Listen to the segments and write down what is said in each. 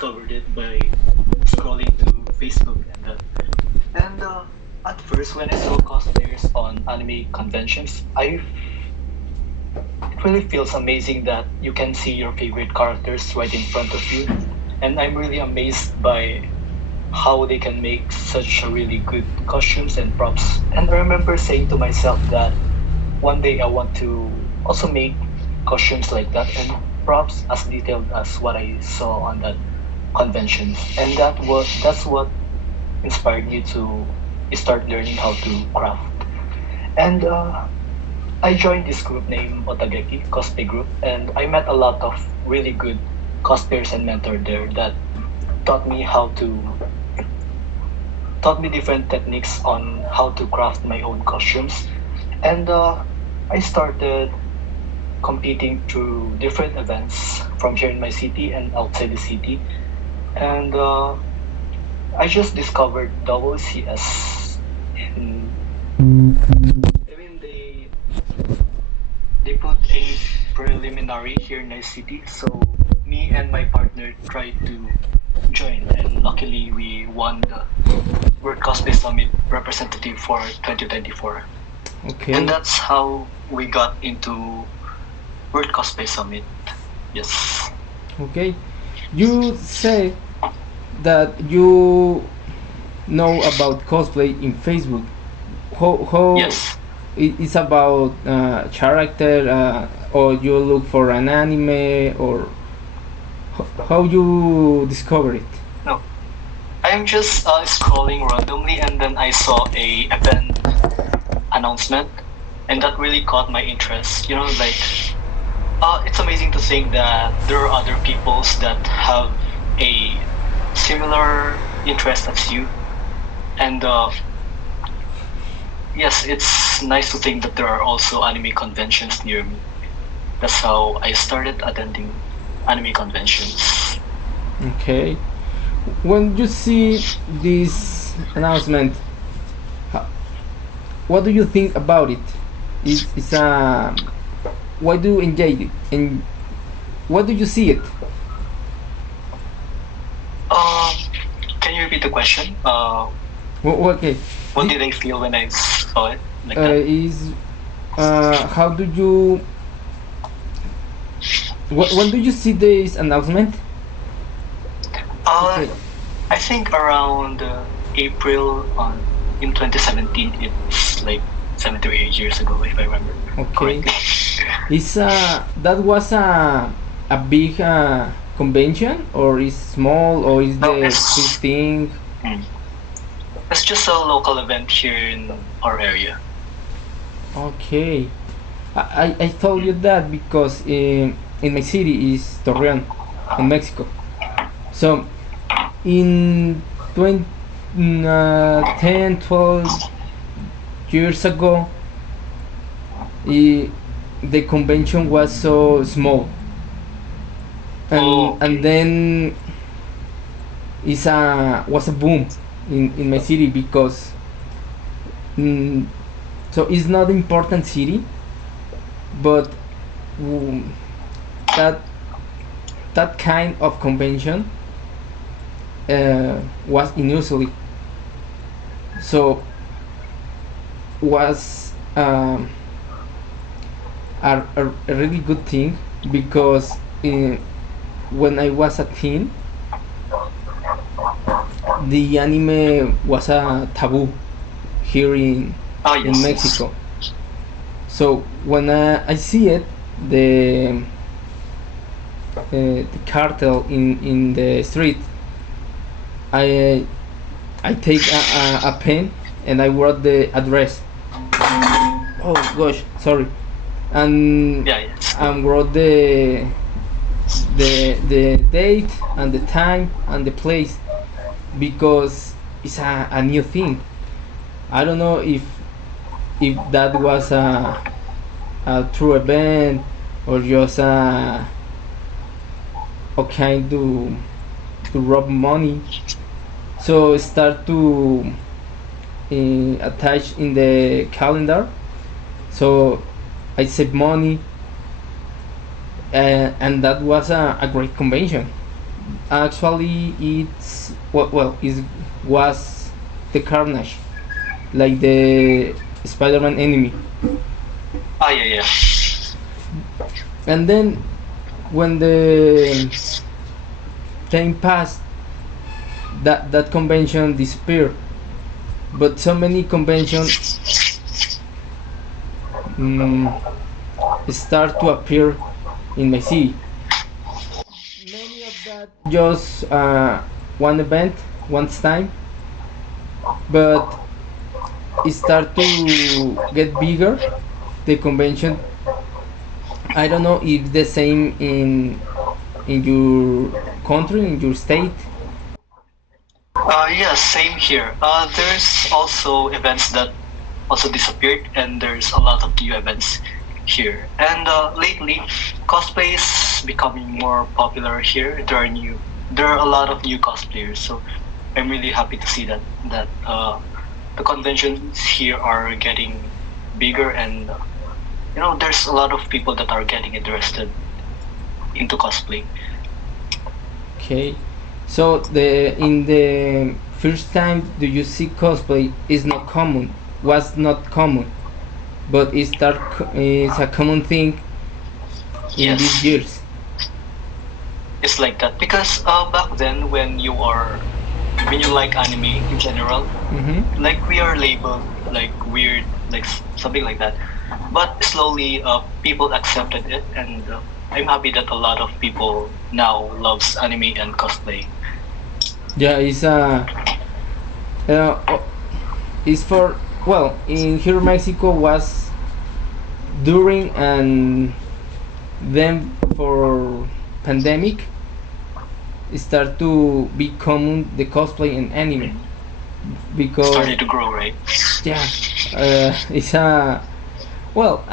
discovered it by scrolling to Facebook and at first when I saw cosplayers on anime conventions, I it really feels amazing that you can see your favorite characters right in front of you, and I'm really amazed by how they can make such a really good costumes and props. And I remember saying to myself that one day I want to also make costumes like that and props as detailed as what I saw on that conventions. And that's what inspired me to start learning how to craft. And I joined this group named Otageki Cosplay Group, and I met a lot of really good cosplayers and mentors there that taught me how to taught me different techniques on how to craft my own costumes. And I started competing through different events from here in my city and outside the city. And I just discovered WCS. In, I mean, they put a preliminary here in my city, so me and my partner tried to join, and luckily we won the World Cosplay Summit representative for 2024. Okay. And that's how we got into World Cosplay Summit. Yes. Okay. You say that you know about cosplay in Facebook. How Yes. it's about character, or you look for an anime, or how you discover it? No. I'm just scrolling randomly, and then I saw a event announcement, and that really caught my interest. It's amazing to think that there are other peoples that have a similar interest as you, and yes, it's nice to think that there are also anime conventions near me. That's how I started attending anime conventions. Okay. When you see this announcement, ho- what do you think about it? It's a why do you enjoy it, and what do you see it? Uh, can you repeat the question? Okay. What did I feel when I saw it like that? Is how do you when do you see this announcement? Uh, Okay. I think around April in 2017. It's like 7 to 8 years ago, if I remember Okay. correctly. Is that was a big convention, or is small, or is No, the big thing? mm, it's just a local event here in our area. Okay. I told you that because in my city is Torreon, in Mexico. So in 20, 10, 12 years ago, the convention was so small, and Oh, okay. and then was a boom in my city because mm, so it's not important city, but mm, that that kind of convention was unusually, so was a really good thing because when I was a teen, the anime was a taboo here Oh, in yes, yes. Mexico. So when I see it, the the cartel in the street, I I take a pen and I wrote the address. Oh gosh, sorry, and Yeah, yes. wrote the date and the time and the place because it's a new thing. I don't know if that was a true event or just a kind to rob money. So start to attach in the calendar. So I save money, and that was a great convention. actually it's well it was the Carnage, like the Spider-Man enemy. Ah, yeah, yeah. And then when the time passed, that convention disappeared. But so many conventions mm, start to appear in my city. Many of that just one event, once time, but it start to get bigger. The convention. I don't know if the same in your country, in your state. Yeah, same here. There's also events that also disappeared, and there's a lot of new events here. And lately, cosplay is becoming more popular here. There are a lot of new cosplayers, so I'm really happy to see that the conventions here are getting bigger, and there's a lot of people that are getting interested into cosplay. Okay, so the in the first time do you see cosplay is not common, was not common, but it's a common thing in these Yes, years. it's like that because back then when you like anime in general, Mm-hmm. like we are labeled like weird, like something like that. But slowly, people accepted it, and I'm happy that a lot of people now loves anime and cosplay. Yeah, uh, it's for well in here Mexico was during and then for pandemic it start to be common the cosplay and anime Mm. because Started to grow, right? yeah it's a well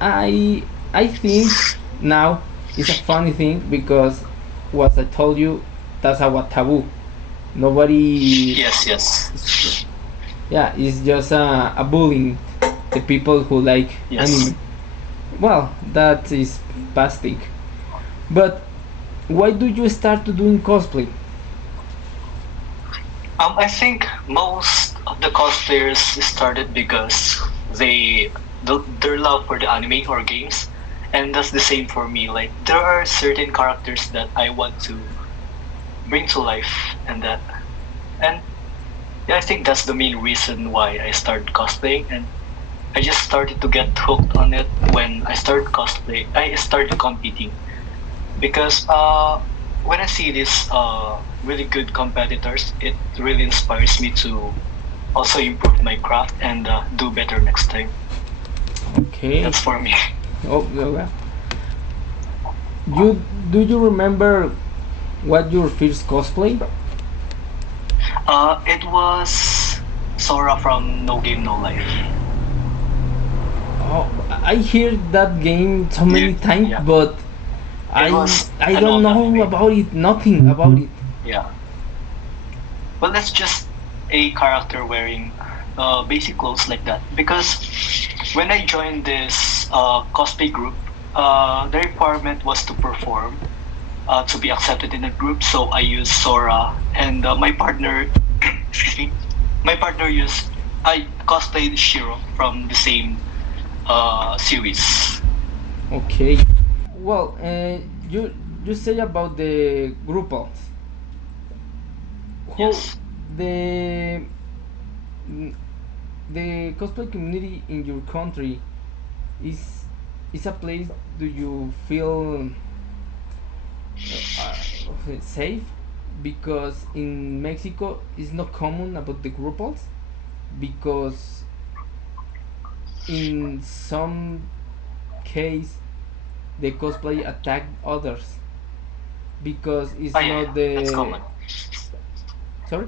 I I think now it's a funny thing because what I told you that's our taboo nobody Yes, yes, yeah it's just a bullying the people who like yes. anime well that is past thing but why do you start to doing cosplay. I think most of the cosplayers started because their love for the anime or games, and that's the same for me. Like there are certain characters that I want to bring to life, and yeah, I think that's the main reason why I started cosplaying, and I just started to get hooked on it when I started cosplay. I started competing because when I see these really good competitors, it really inspires me to also improve my craft and do better next time. Okay. That's for me. Oh well, you do you remember what your first cosplay. It was Sora from No Game No Life. Oh, I hear that game so many times Yeah, but it I was I an don't old know anime. about it nothing about it. Yeah. Well, that's just a character wearing basic clothes like that. Because when I joined this cosplay group, the requirement was to perform to be accepted in a group. So I used Sora, and my partner, excuse me, my partner used I cosplayed Shiro from the same series. Okay. Well, you say about the groupals. How Yes. the the cosplay community in your country is is a place do you feel safe because in Mexico it's not common about the groupals because in some case the cosplay attack others because Oh it's yeah, not yeah. That's the common. sorry.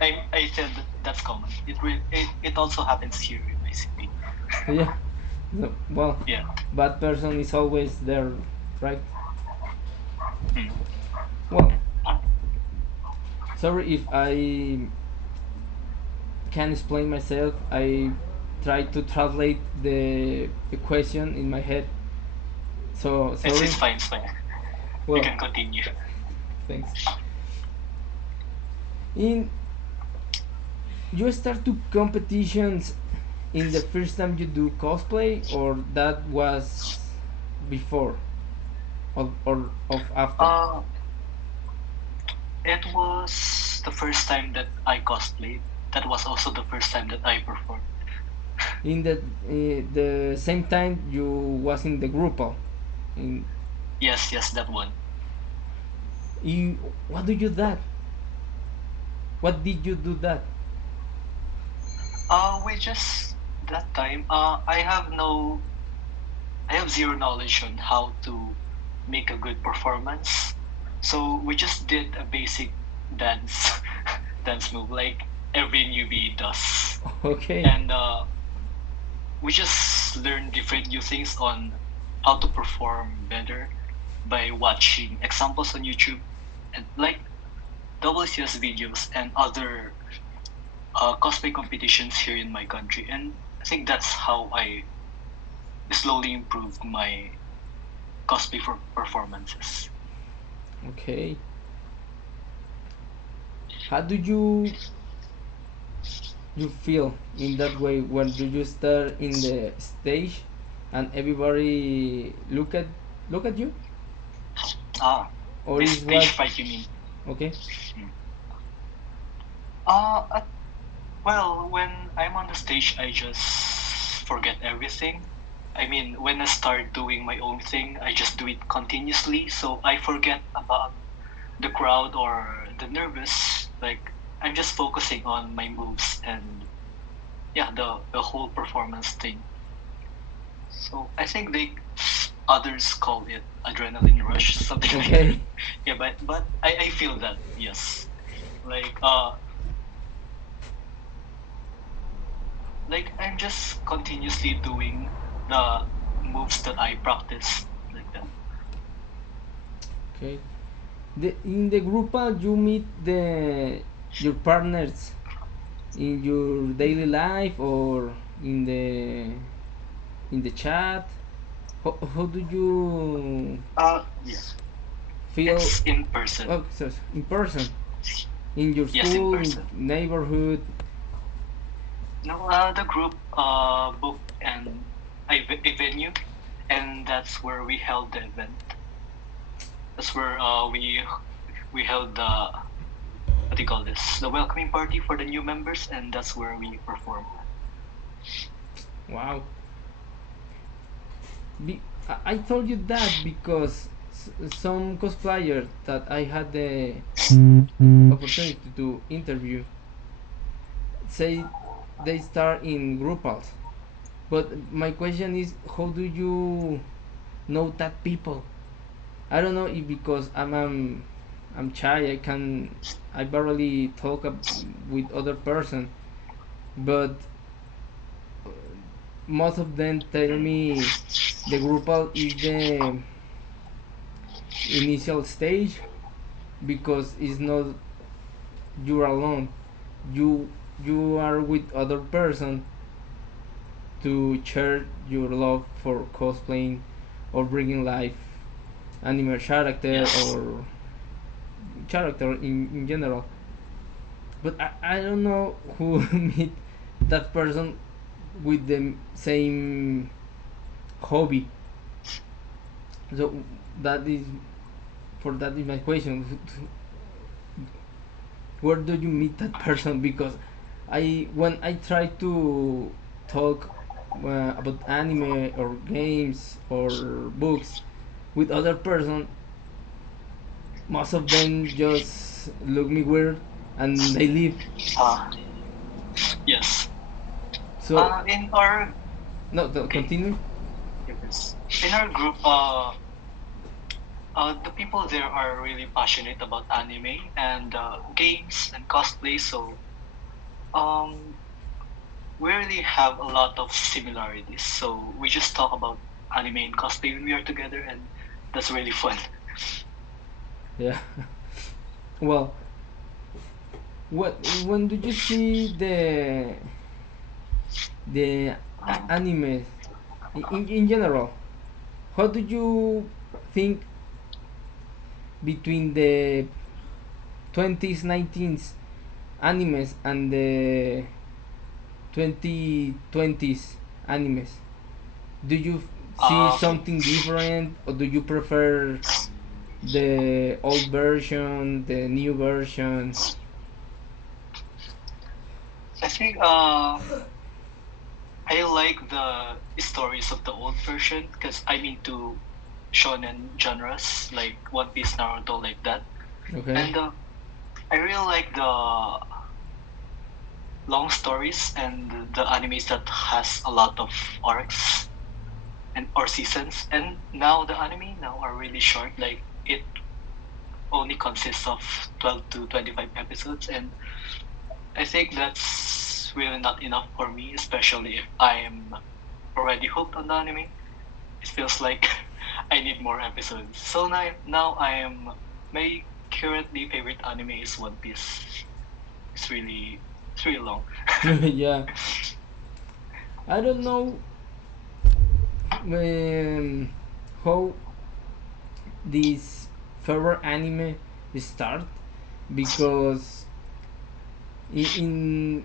I said that's common. It also happens here in my city. Yeah, no, well Yeah. bad person is always there, right? Mm. Well, sorry if I can explain myself. I try to translate the question in my head. So It's sorry. fine. It's fine. You Well, can continue. thanks. In you start to competitions in the first time you do cosplay, or that was before, or of after? Uh, it was the first time that I cosplayed. That was also the first time that I performed. In the same time you was in the group, in Yes, yes, that one. you, what do you that, what did you do that? We just that time. I have zero knowledge on how to make a good performance. So we just did a basic dance, dance move like every newbie does, Okay. and we just learn different new things on how to perform better by watching examples on YouTube and like WCS videos and other cosplay competitions here in my country. And I think that's how I slowly improved my cosplay for performances. Okay. How do you feel in that way when do you start in the stage and everybody look at you, Ah, or this is stage what? fright you mean? Okay. Hmm. Uh, at, well, when I'm on the stage, I just forget everything. I mean, when I start doing my own thing, I just do it continuously, so I forget about the crowd or the nervous. Like I'm just focusing on my moves and yeah, the whole performance thing. So I think they others call it adrenaline rush, something like that. Okay. Yeah, but I feel that yes, like like I'm just continuously doing the moves that I practice like that. Okay. In the group you meet the your partners in your daily life, or in the chat. How do you Yeah, feel? it's in person. Oh, so in person, in your Yes, in school, in person. neighborhood. No, the group booked a venue, and that's where we held the event. That's where we held the what do you call this? The welcoming party for the new members, and that's where we performed. Wow. I told you that because some cosplayers that I had the opportunity to interview say they start in groupals. But my question is, how do you know that people? I don't know if because I'm shy. I barely talk with other person, but most of them tell me the groupal is the initial stage, because it's not you're alone. You you are with other person to share your love for cosplaying or bringing life anime character Yes, or character in general. But I don't know who meet that person with the same hobby. So that is for that is my question. Where do you meet that person? Because I when I try to talk about anime or games or books with other person, most of them just look me weird and they leave. uh, yes. So In our no, okay, continue. yes. In our group, the people there are really passionate about anime and games and cosplay. So um, we really have a lot of similarities. So we just talk about anime and cosplay when we are together, and that's really fun. Yeah. Well, what when do you see the anime in general? How do you think between the 20s 19s animes and the 2020s animes? Do you see Um, something different, or do you prefer the old version, the new version? I think I like the stories of the old version because I'm into shonen genres like One Piece, Naruto, like that. Okay. And I really like the long stories and the animes that has a lot of arcs and or seasons. And now the anime now are really short. Like it only consists of 12 to 25 episodes, and I think that's really not enough for me, especially if I'm already hooked on the anime. It feels like I need more episodes. So now I am my currently favorite anime is One Piece. It's really long. Yeah, I don't know how this favorite anime start, because in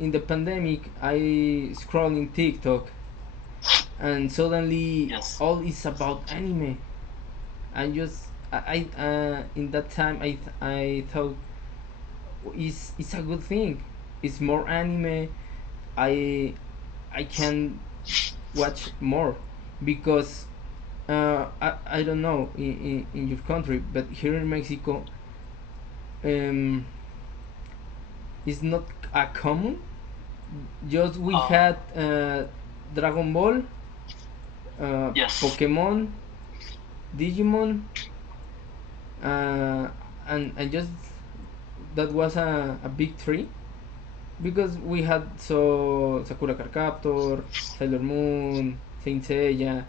in the pandemic I scroll in TikTok, and suddenly Yes. all is about anime. I just in that time I thought it's a good thing. It's more anime. I I can watch more, because I don't know in your country, but here in Mexico, um, it's not a common. Just we Uh, had Dragon Ball, yes. Pokemon, Digimon, uh, and just that was a big three, because we had so Sakura Card Captor, Sailor Moon, Saint Seiya,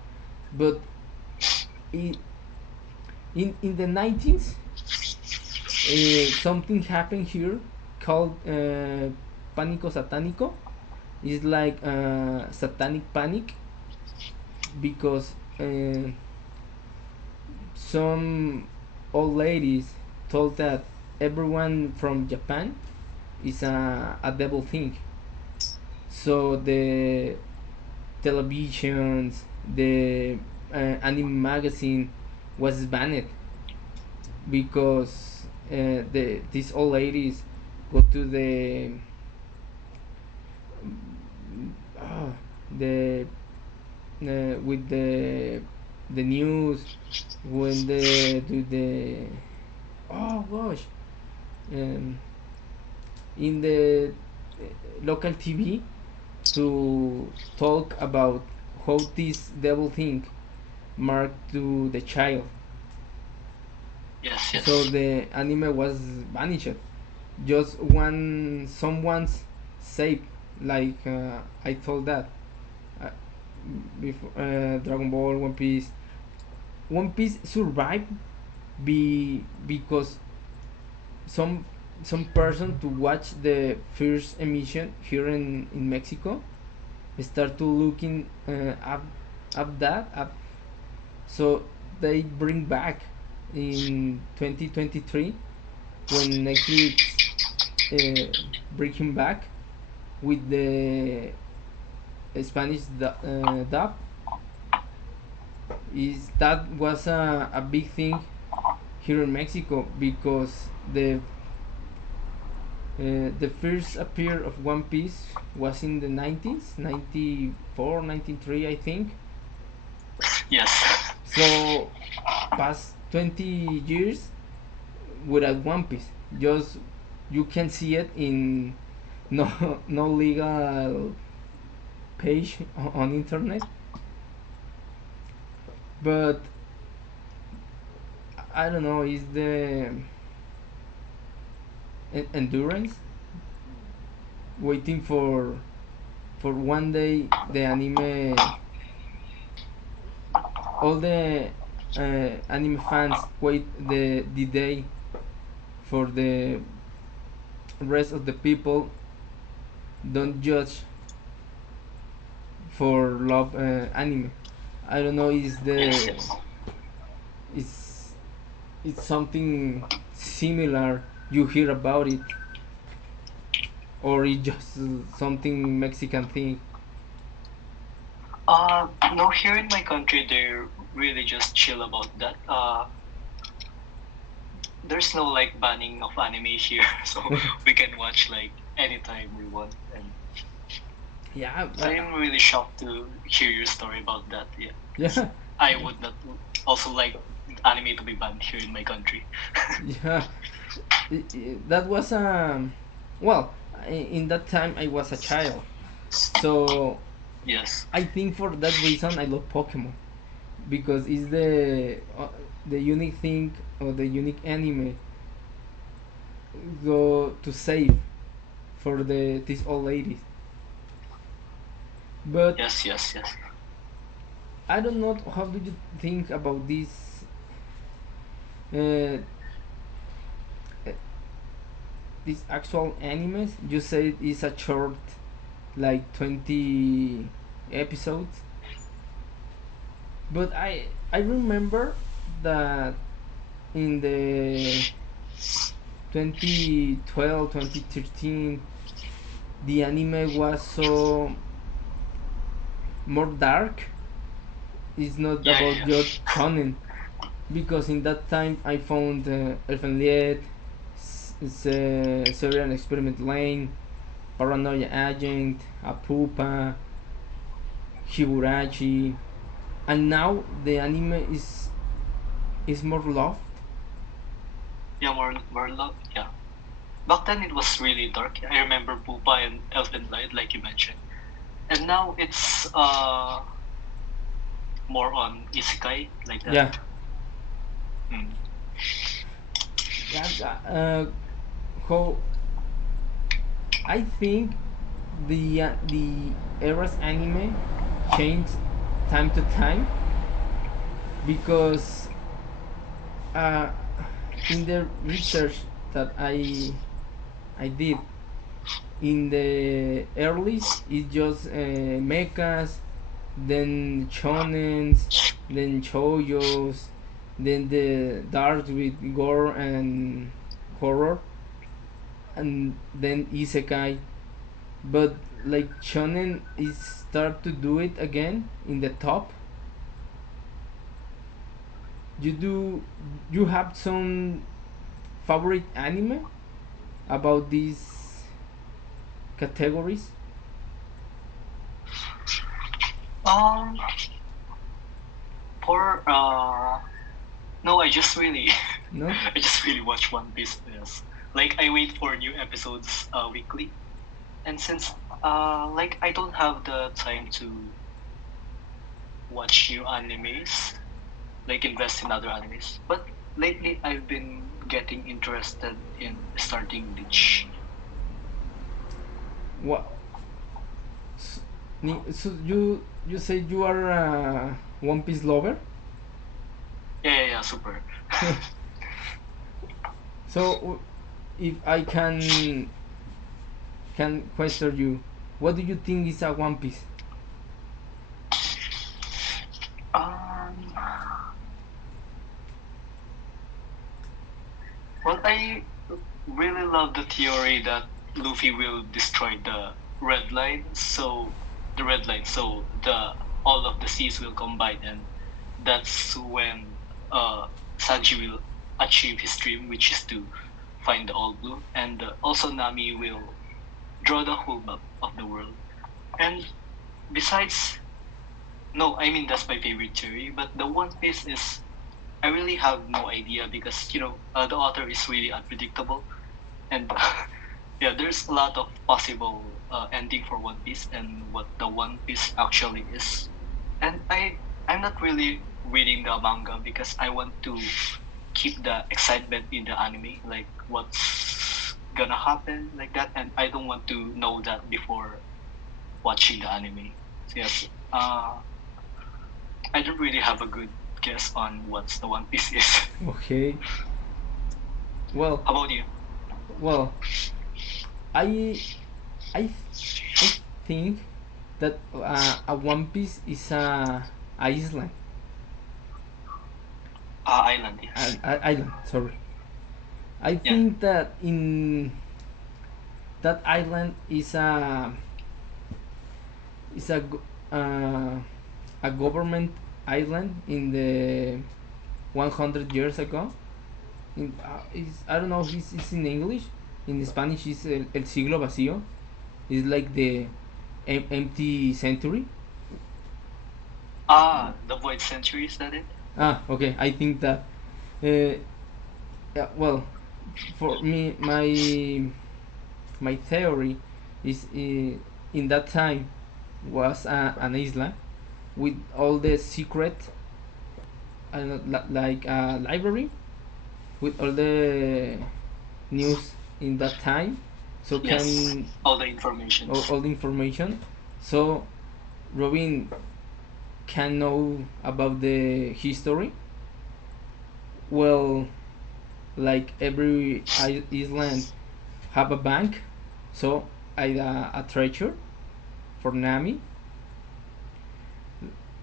but i in the 90s, something happened here called Pánico Satánico. It's like satanic panic, because some old ladies told that everyone from Japan is a devil thing. So the televisions, the anime magazine was banned, because these old ladies go to uh, the with the news, when they do the, oh gosh, um, in the local TV, to talk about how this devil thing marked to the child. Yes. So Yes. the anime was vanished. Just one someone's saved, like I told that uh, before, Dragon Ball, One Piece. One Piece survived because some some person to watch the first emission here in Mexico start to looking up that up, so they bring back in 2023 when Netflix uh, bring him back with the Spanish dub. Is that was a big thing here in Mexico, because the first appear of One Piece was in the 90s, 94, 93, I think. Yes. So past 20 years without One Piece, just you can see it in no no legal page on internet. But I don't know, is the endurance waiting for one day the anime, all the anime fans wait the day for the rest of the people don't judge for love anime. I don't know, is Yes. the Yes. is it's something similar you hear about it, or it's just something Mexican thing? No, here in my country, they're really just chill about that. There's no like banning of anime here, so we can watch like anytime we want. And Yeah, so I'm really shocked to hear your story about that. Yeah, because yeah, I would not also like anime to be banned here in my country. yeah. That was well, in that time I was a child, so Yes. I think for that reason I love Pokemon, because it's the unique thing, or the unique anime go to save for these old ladies. But Yes, yes, yes. I don't know, how do you think about uh, uh, these actual animes? You said it's a short, like 20 episodes, but I remember that in the 2012, 2013, the anime was so more dark. It's not Yeah, about yeah, your yeah. shonen, because in that time I found Elfen Lied, Serial Experiment Lane, Paranoia Agent, Apupa, Higurashi, and now the anime is more loved. Yeah, more love. Yeah. Back then it was really dark. I remember Pupa and Elfen Light, like you mentioned, and now it's more on isekai like that. Yeah, Mm. yeah. How I think the era's anime changed time to time, because uh, in the research that I did, in the early it's just mechas, then shonens, then shoujos, then the dark with gore and horror, and then isekai. But like shonen is start to do it again in the top. You do you have some favorite anime about these categories? Um, for no, I just really, No. I just really watch One Piece. Yes, like I wait for new episodes weekly, and since like I don't have the time to watch new animes, like invest in other animes, but lately I've been getting interested in starting Bleach. What? So you say you are a One Piece lover? Yeah, yeah, yeah, super. So if I can question you, what do you think is a One Piece? Um, well, I really love the theory that Luffy will destroy the red line, so the all of the seas will combine, and that's when Sanji will achieve his dream, which is to find the all blue, and also Nami will draw the whole map of the world. And besides, no, I mean that's my favorite theory, but the One Piece is I really have no idea because the author is really unpredictable, and yeah, there's a lot of possible ending for One Piece and what the One Piece actually is. And I'm not really reading the manga because I want to keep the excitement in the anime, like what's gonna happen like that, and I don't want to know that before watching the anime. So yes, I don't really have a good guess on what's the One Piece is. Okay. Well, How about you? well, I I I think that a One Piece is a island. Island, yes. island. Sorry, I Yeah. think that in that island is a government island in the 100 years ago. I don't know if it's in English. In Spanish, it's el siglo vacío. It's like the empty century. The Void Century, is that it? Okay. I think that. Uh, yeah, well, for me, my theory is in that time was an isla with all the secret, I don't know, like a library with all the news in that time, so Yes. can All the informations. all the information, so Robin can know about the history. Well, like every island have a bank, so a treasure for Nami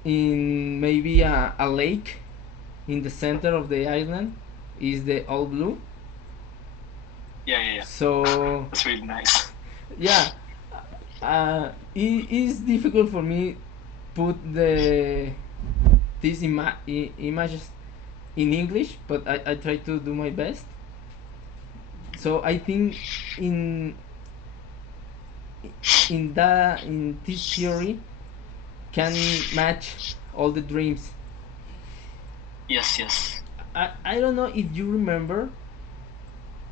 in maybe a lake in the center of the island is the all blue. Yeah, yeah, yeah. So That's really nice. yeah, it is difficult for me put these images in English, but I try to do my best. So I think in in this theory can match all the dreams. Yes, yes. I don't know if you remember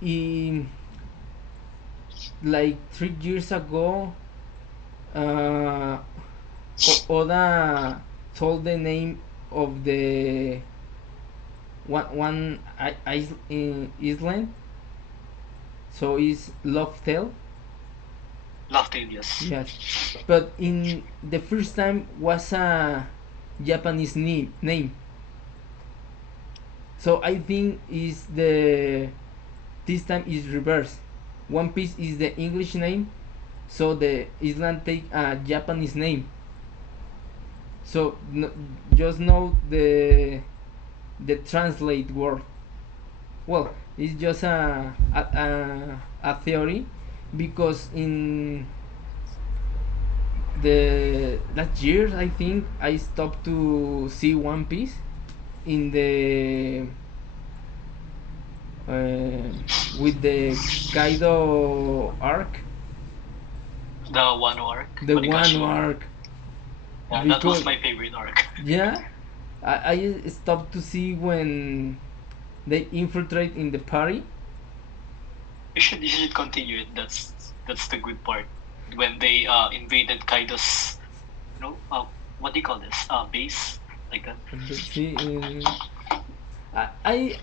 in like 3 years ago, uh, Oda told the name of the one island, so it's Loftel. Love-Tale, yes. Yes, but in the first time was a Japanese name. So I think is the this time is reverse. One Piece is the English name, so the island take a Japanese name. So just know the translate word. Well, it's just a theory because in the last years I think I stopped to see One Piece in the uh, with the Kaido arc, The Wano arc, the one Onigashima arc. arc, Yeah, that was because my favorite arc. yeah, I stopped to see when they infiltrate in the party. You should continue it. That's the good part. When they invaded Kaido's, what do you call this? Base, like that. But see, I, I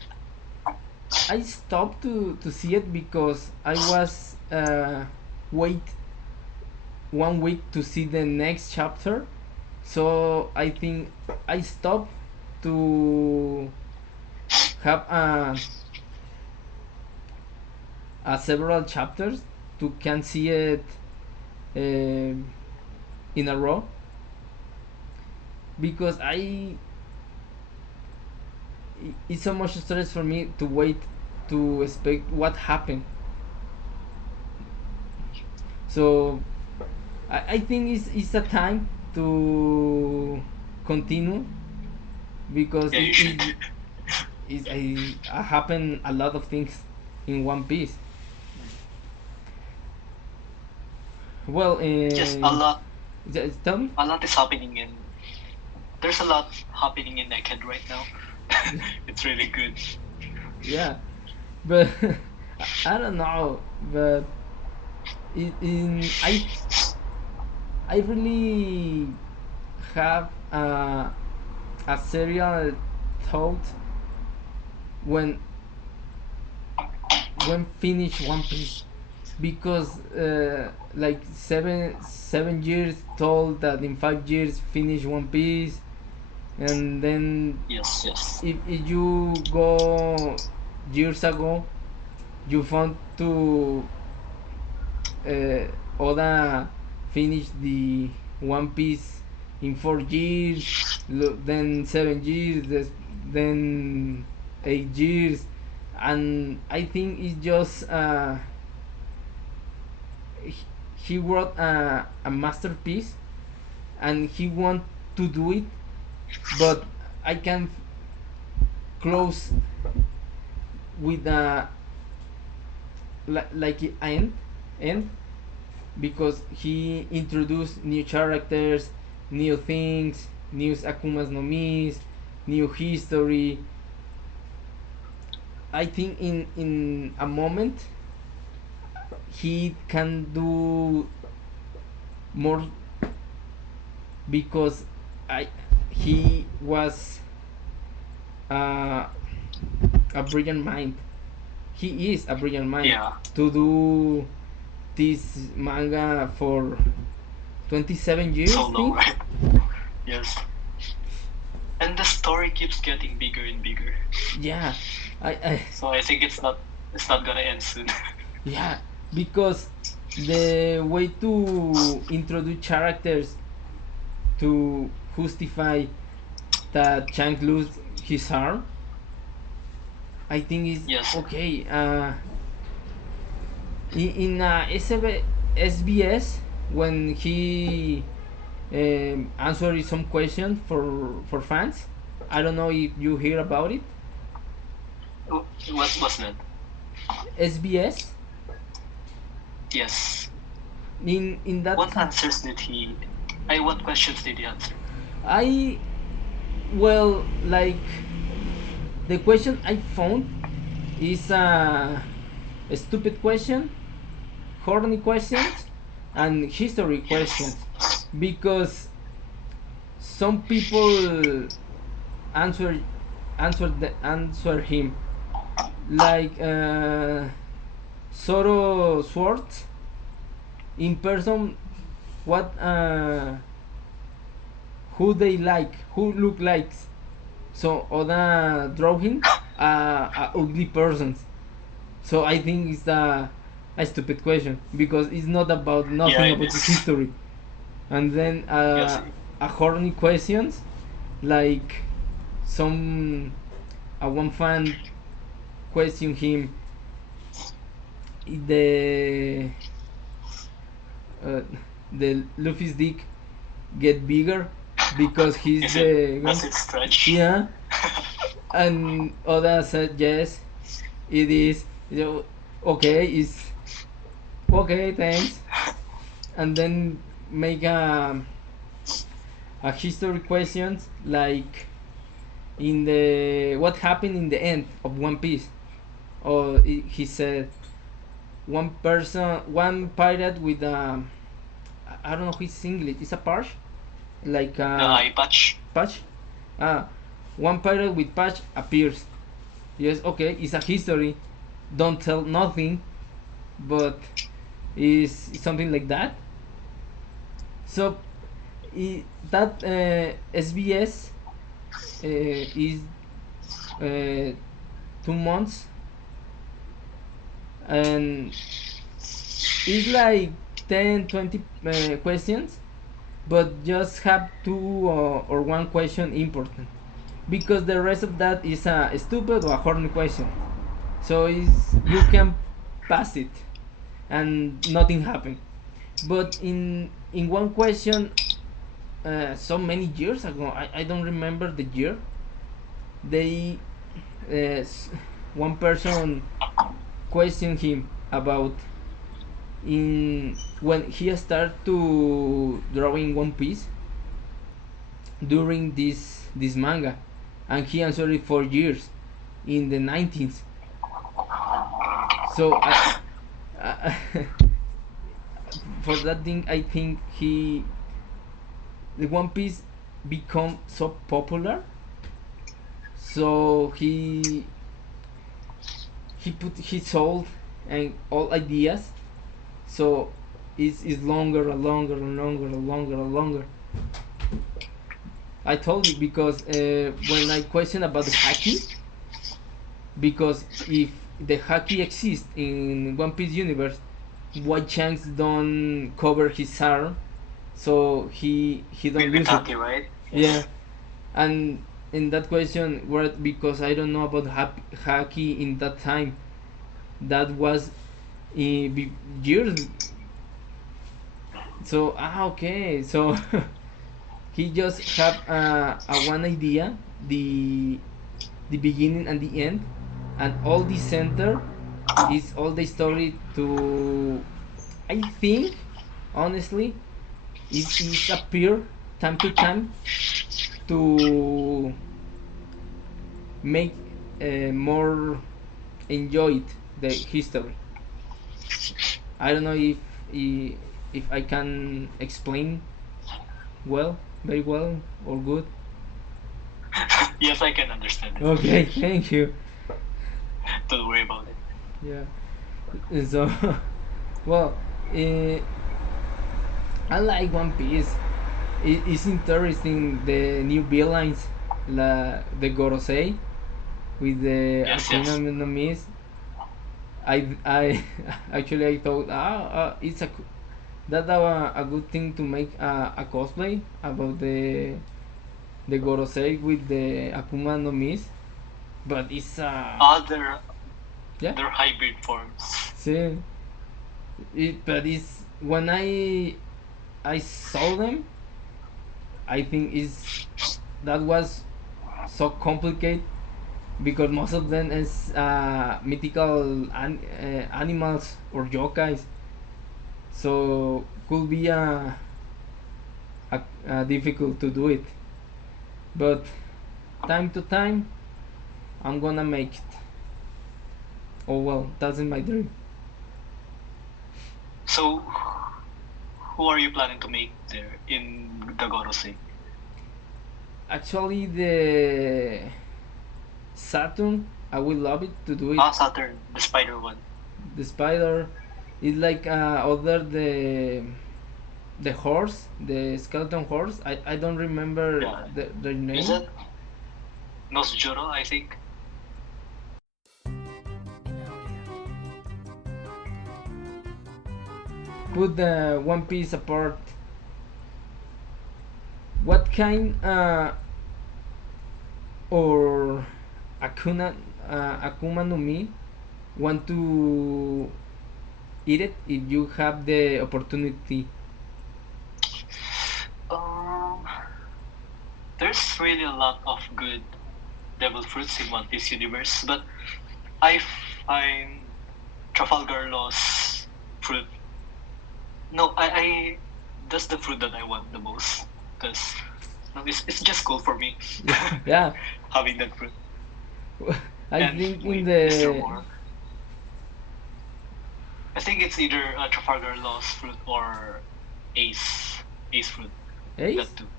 I stopped to see it because I was wait 1 week to see the next chapter. So I think I stopped to have several chapters to can see it in a row because it's so much stress for me to wait to expect what happened. So I think it's a time to continue because Yeah, you should. happen a lot of things in One Piece. Well, Yes, a lot. tell me. A lot is happening in. There's a lot happening in Egghead right now. It's really good. Yeah, but I don't know. But I really have a serial thought when finish One Piece because like 7 years told that in 5 years finish One Piece, and then Yes, yes. if you go years ago you found to Oda finished the One Piece in 4 years, then 7 years, then 8 years, and I think it's just he, he wrote a masterpiece, and he want to do it, but I can close with a like end, because he introduced new characters, new things, new Akumas no Mis, new history. I think in a moment he can do more, because I he was uh, a brilliant mind. He is a brilliant mind Yeah, to do this manga for 27 so years, long, think. right? Yes. And the story keeps getting bigger and bigger. Yeah, I So I think it's not gonna end soon. yeah, because the way to introduce characters to justify that Chang lose his arm, I think is Yes. okay. In SBS, when he answered some questions for fans, I don't know if you hear about it. What was that? SBS, Yes. in that What answers did he? What questions did he answer? I well, like, the question I found is a stupid question, horny questions, and history questions, Yes. because some people answer answer him, like Soro Swords in person. What who they like, who look like. So Oda drawing ugly persons. So I think it's a stupid question, because it's not about Yeah, nothing it about the is. history. And then Yes. a horny questions, like some one fan question him, the uh, the Luffy's dick get bigger because he's Is it? the one. Does it stretch? Yeah, and Oda said yes, it is. You know, okay, it's okay, thanks. And then make a history questions, like in the what happened in the end of One Piece. Or he said one pirate with I don't know his English. It's a patch, like The eye patch. patch. Ah, one pirate with patch appears. Yes, okay, it's a history. Don't tell nothing, but is something like that. So that SBS is uh, 2 months, and it's like 10, 20 questions, but just have two or one question important, because the rest of that is a stupid or a horny question. So you can pass it and nothing happened. But in one question, so many years ago, I don't remember the year, they uh, one person questioned him about in when he started to drawing One Piece during this manga, and he answered it for years in the 90s. So I for that thing, I think the One Piece become so popular, so he put his soul and all ideas, so it's longer and longer and longer and longer and longer. I told you, because when I question about the haki, because if the haki exists in One Piece universe, why Shanks don't cover his arm, so he don't With lose it? Taki, right? Yeah, Yes. and in that question were because I don't know about hockey in that time. That was years. So okay. So he just have a one idea, the beginning and the end, and all the center is all the story to. I think, honestly, is appear time to time to make more enjoyed the history. I don't know if I can explain well, very well or good. Yes, I can understand it. Okay, thank you. Don't worry about it. Yeah. So, well, uh, I like One Piece. It's interesting the new villains, the Gorosei with the Yes, Akuna yes. no Mis. I actually I thought it's that a good thing to make a cosplay about the Gorosei with the Akuma no Mis, but it's Other yeah. their hybrid forms. See, but it's when I saw them, I think is that was so complicated because most of them is mythical animals or yokais, so could be difficult to do it. But time to time, I'm gonna make it. Oh well, that's in my dream. So, who are you planning to make there in the Gorosei? Actually, the Saturn, I would love it to do it. Ah, Saturn, the spider one. The spider is like other the horse, the skeleton horse. I don't remember Yeah. their Is name. it Nosjuro, I think? Put the One Piece apart. What kind or Akuna Akuma no Mi want to eat it if you have the opportunity? Um, there's really a lot of good devil fruits in One Piece universe, but I find Trafalgar Law's fruit. No, I that's the fruit that I want the most because it's just cool for me Yeah, having that fruit. I And think in wait, is there the more? I think it's either Trafalgar Law's fruit or Ace fruit. Ace. That too.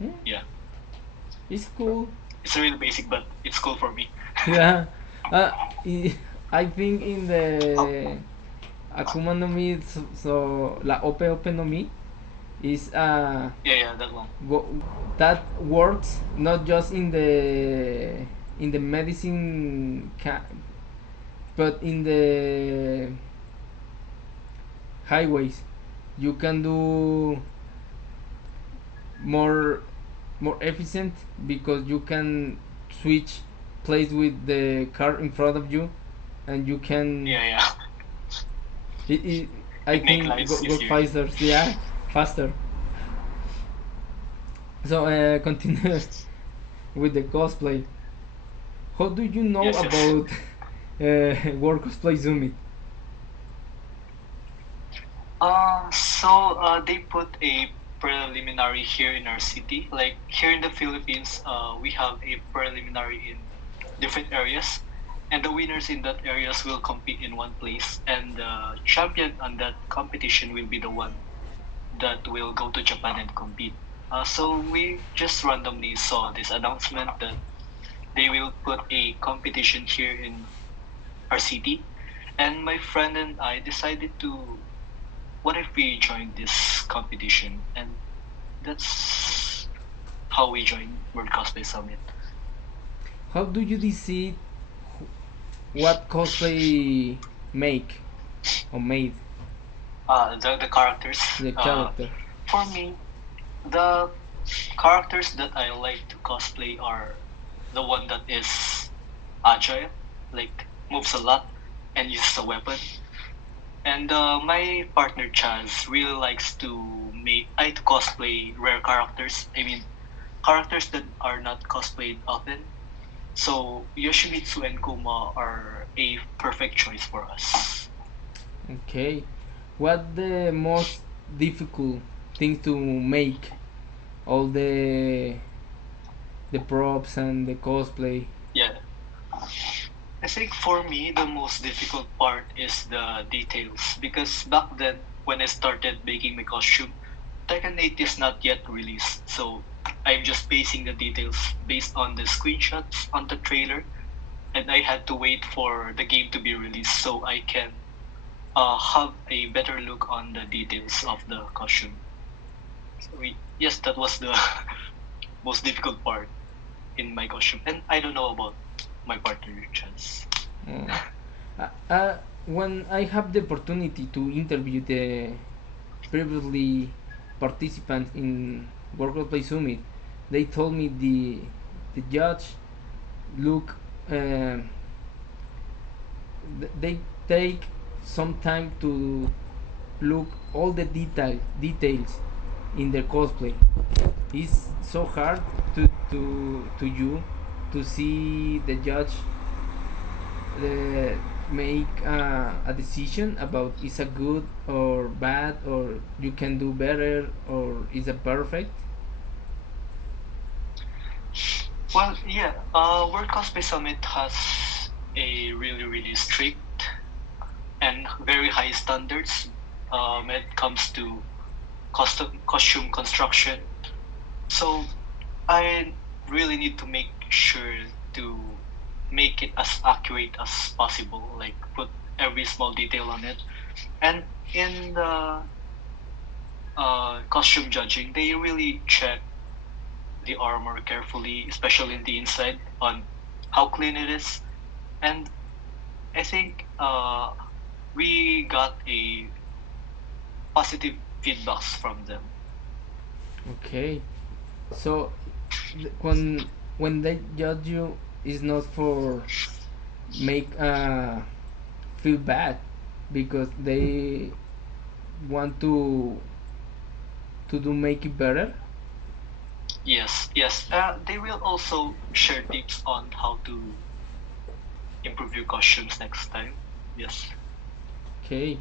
Yeah, Yeah, it's cool. it's really basic, but it's cool for me. Yeah, uh, I think in Oh, the Akuma no Mi, so la Ope Ope no Mi is yeah, yeah, that one. go, that works not just in the medicine but in the highways. You can do more more efficient because you can switch place with the car in front of you, and you can Yeah, yeah. it I It make think lives go easier. faster. Yeah, faster. So continue with the cosplay. How do you know Yes, yes. about World Cosplay Summit? They put a preliminary here in our city. Like here in the Philippines, we have a preliminary in different areas, and the winners in that areas will compete in one place, and the champion on that competition will be the one that will go to Japan and compete. So we just randomly saw this announcement that they will put a competition here in our city, and my friend and I decided to what if we join this competition? And that's how we joined World Cosplay Summit. How do you decide what cosplay make or made The characters. the Uh, character? for me, the Characters that I like to cosplay are the one that is agile, like moves a lot and uses a weapon. And my partner Chaz really likes to make I to cosplay rare characters. I mean, characters that are not cosplayed often. So Yoshimitsu and Kuma are a perfect choice for us. Okay. What the most difficult thing to make? All the props and the cosplay. Yeah, I think for me the most difficult part is the details because back then when I started making my costume, Tekken 8 is not yet released. So I'm just basing the details based on the screenshots on the trailer, and I had to wait for the game to be released so I can have a better look on the details of the costume. So yes, that was the most difficult part in my costume, and I don't know about my partner Chance. Uh, when I have the opportunity to interview the previously participants in World Cosplay Summit, they told me the judge look uh, they take some time to look all the details in their cosplay. It's so hard to you to see the judge make a decision about is a good or bad or you can do better or is a perfect. Well, yeah, World Cosplay Summit has a really strict and very high standards when it comes to costume construction. So I really need to make sure to make it as accurate as possible, like put every small detail on it. And in the costume judging, they really check the armor carefully, especially in the inside, on how clean it is. And I think we got a positive feedbacks from them. Okay, so when they judge you is not for make feel bad because they want to do make it better. Yes. They will also share tips on how to improve your costumes next time. Yes. Okay,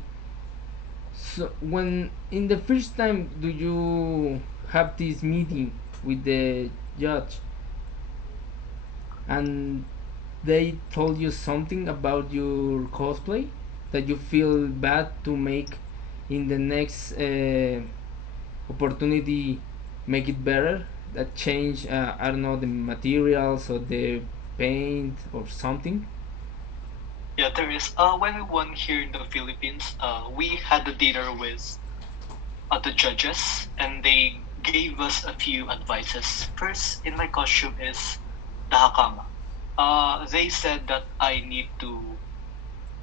so when in the first time do you have this meeting with the judge and they told you something about your cosplay that you feel bad to make in the next opportunity, make it better, that change I don't know the materials or the paint or something. Yeah, there is. When we won here in the Philippines, we had a dinner with the judges, and they gave us a few advices. First, in my costume is the hakama. They said that I need to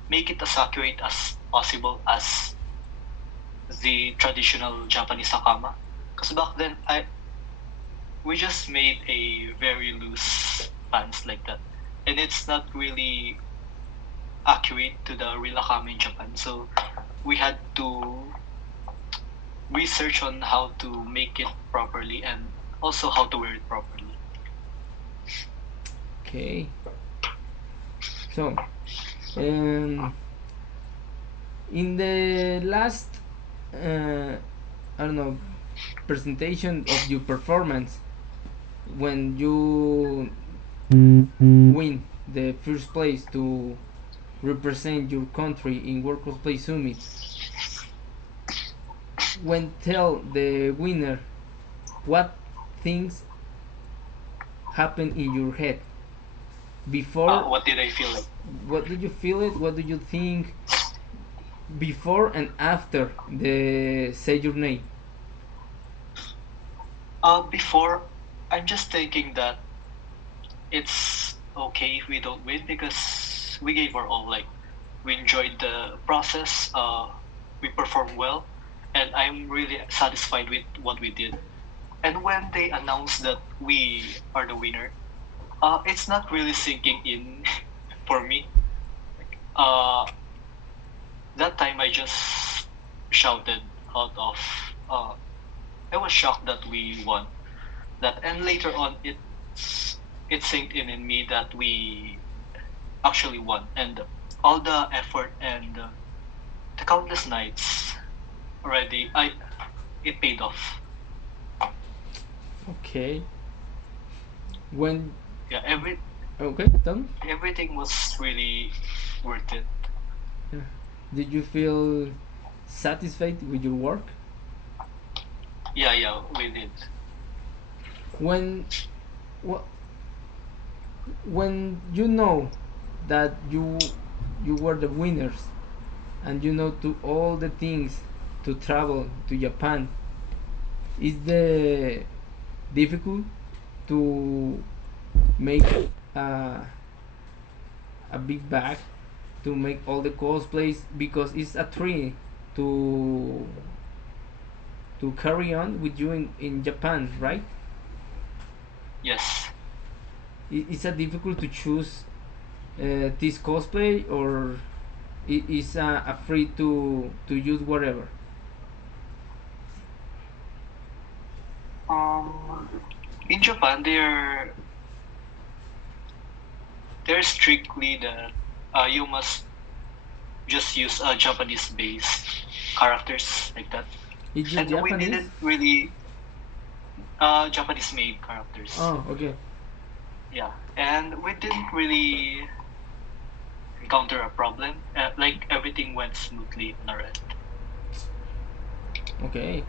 make it as accurate as possible as the traditional Japanese hakama. Because back then, we just made a very loose pants like that, and it's not really accurate to the real hakama in Japan. So we had to research on how to make it properly and also how to wear it properly. Okay, so um, in the last I don't know presentation of your performance when you win the first place to represent your country in World Cosplay Summit, when tell the winner what things happen in your head before, What did I feel like? what do you feel it, what do you think before and after the say your name. Before, I'm just thinking that it's okay if we don't win because we gave our all. Like we enjoyed the process. We performed well, and I'm really satisfied with what we did. And when they announce that we are the winner, it's not really sinking in for me. Uh, that time I just shouted out of. Uh, I was shocked that we won. That and later on, it sank in me that we actually won, and all the effort and the countless nights already, I it paid off. Okay. When Yeah, okay, tell me. everything was really worth it. Yeah. Did you feel satisfied with your work? Yeah, yeah, we did. When wh- when you know that you were the winners and you know to all the things to travel to Japan, is the difficult to make a, a big bag to make all the cosplays because it's a tree to carry on with you in Japan, right? Yes. It's a difficult to choose this cosplay or is a free to use whatever. In Japan, they're strictly that you must just use Japanese-based characters like that, It's just and we Japanese. didn't really Japanese-made characters. Oh, okay, Yeah, and we didn't really encounter a problem. Like everything went smoothly on our end. okay.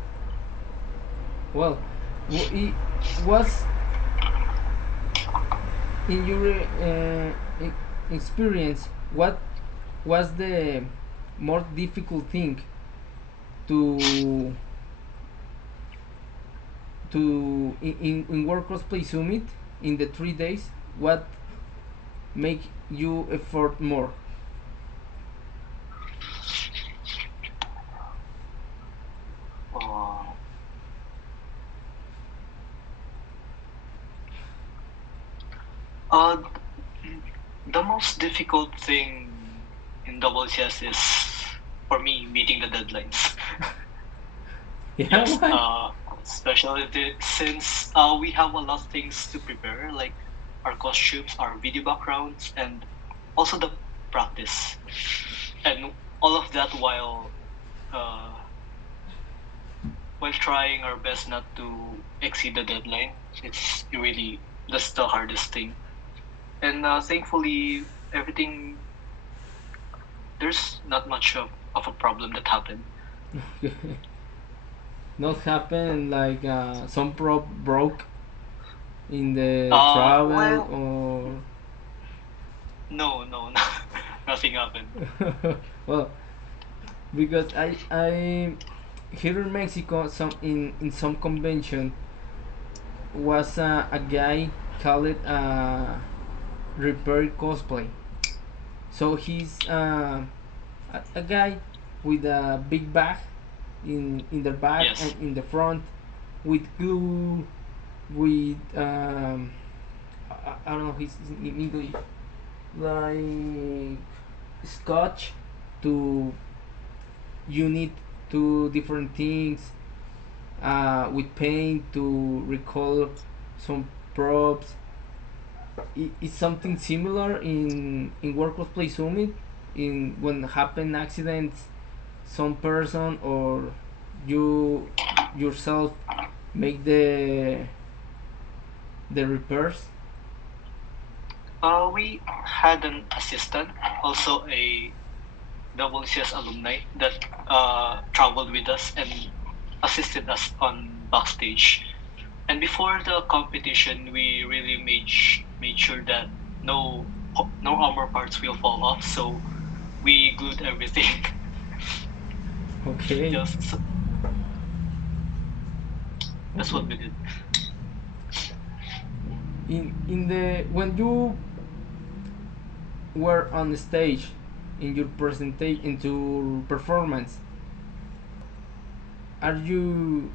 Well, it was in your experience. What was the more difficult thing to in World Cosplay Summit in the 3 days? What make you effort more? Uh, uh, the most difficult thing in double chess is for me meeting the deadlines. Yeah, Yes, why? especially since we have a lot of things to prepare, like our costumes, our video backgrounds, and also the practice, and all of that uh, while trying our best not to exceed the deadline. It's really that's the hardest thing, and thankfully everything there's not much of a problem that happened. Not happen like some prop broke in the travel Well, or no, no, no, nothing happened. well, because I here in Mexico some in some convention was a guy called repair cosplay. So he's a guy with a big bag in the back and Yes. in the front with glue with I don't know his in English like scotch to unit two different things with paint to recall some props. Is something similar in World Cosplay Summit in when happen accidents some person or you yourself make the repairs. We had an assistant, also a WCS alumni that traveled with us and assisted us on backstage. And before the competition, we really made sure that no armor parts will fall off. So we glued everything. Okay. Just that's Okay. what we did. In the when you were on stage in your presentation into performance, are you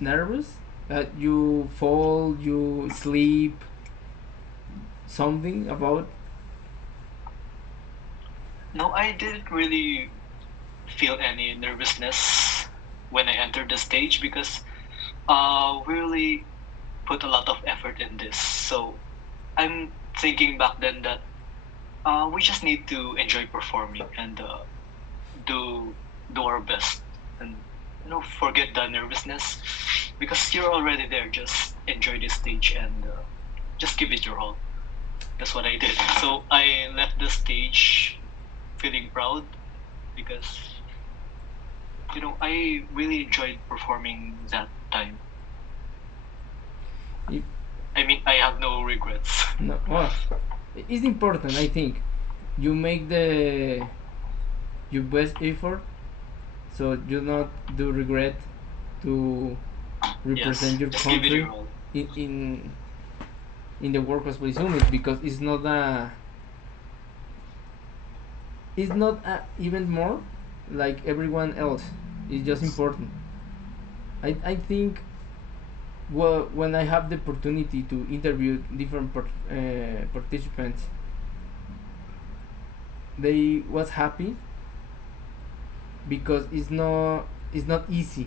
nervous? You fall, you sleep, something about. No, I didn't really feel any nervousness when I entered the stage because we really put a lot of effort in this. So I'm thinking back then that we just need to enjoy performing and do do our best and forget the nervousness because you're already there. Just enjoy the stage and just give it your all. That's what I did. So I left the stage feeling proud because I really enjoyed performing that time. If, I mean, I have no regrets. no, well, it's important. I think you make the your best effort, so you not do regret to Yes, represent your just give it country your all. in the World Cosplay Summit, because it's not even more like everyone else. It's just important. I think, well, when I have the opportunity to interview different participants, they was happy because it's not easy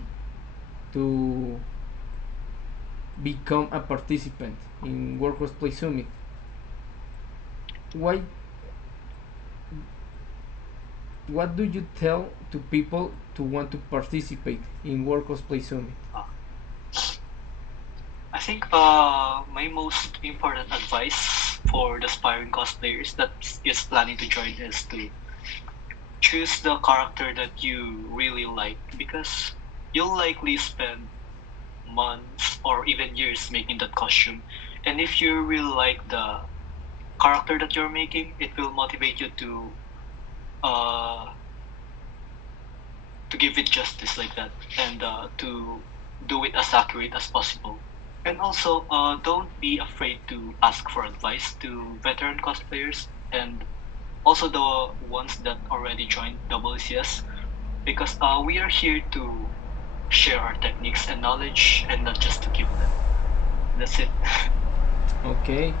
to become a participant in World Cosplay Summit. Why? What do you tell to people to want to participate in World Cosplay Summit? Uh, I think my most important advice for the aspiring cosplayers that is planning to join is to choose the character that you really like because you'll likely spend months or even years making that costume. And if you really like the character that you're making, it will motivate you uh, to give it justice like that and to do it as accurate as possible. And also, don't be afraid to ask for advice to veteran cosplayers and also the ones that already joined WCS because we are here to share our techniques and knowledge and not just to keep them. That's it. Okay,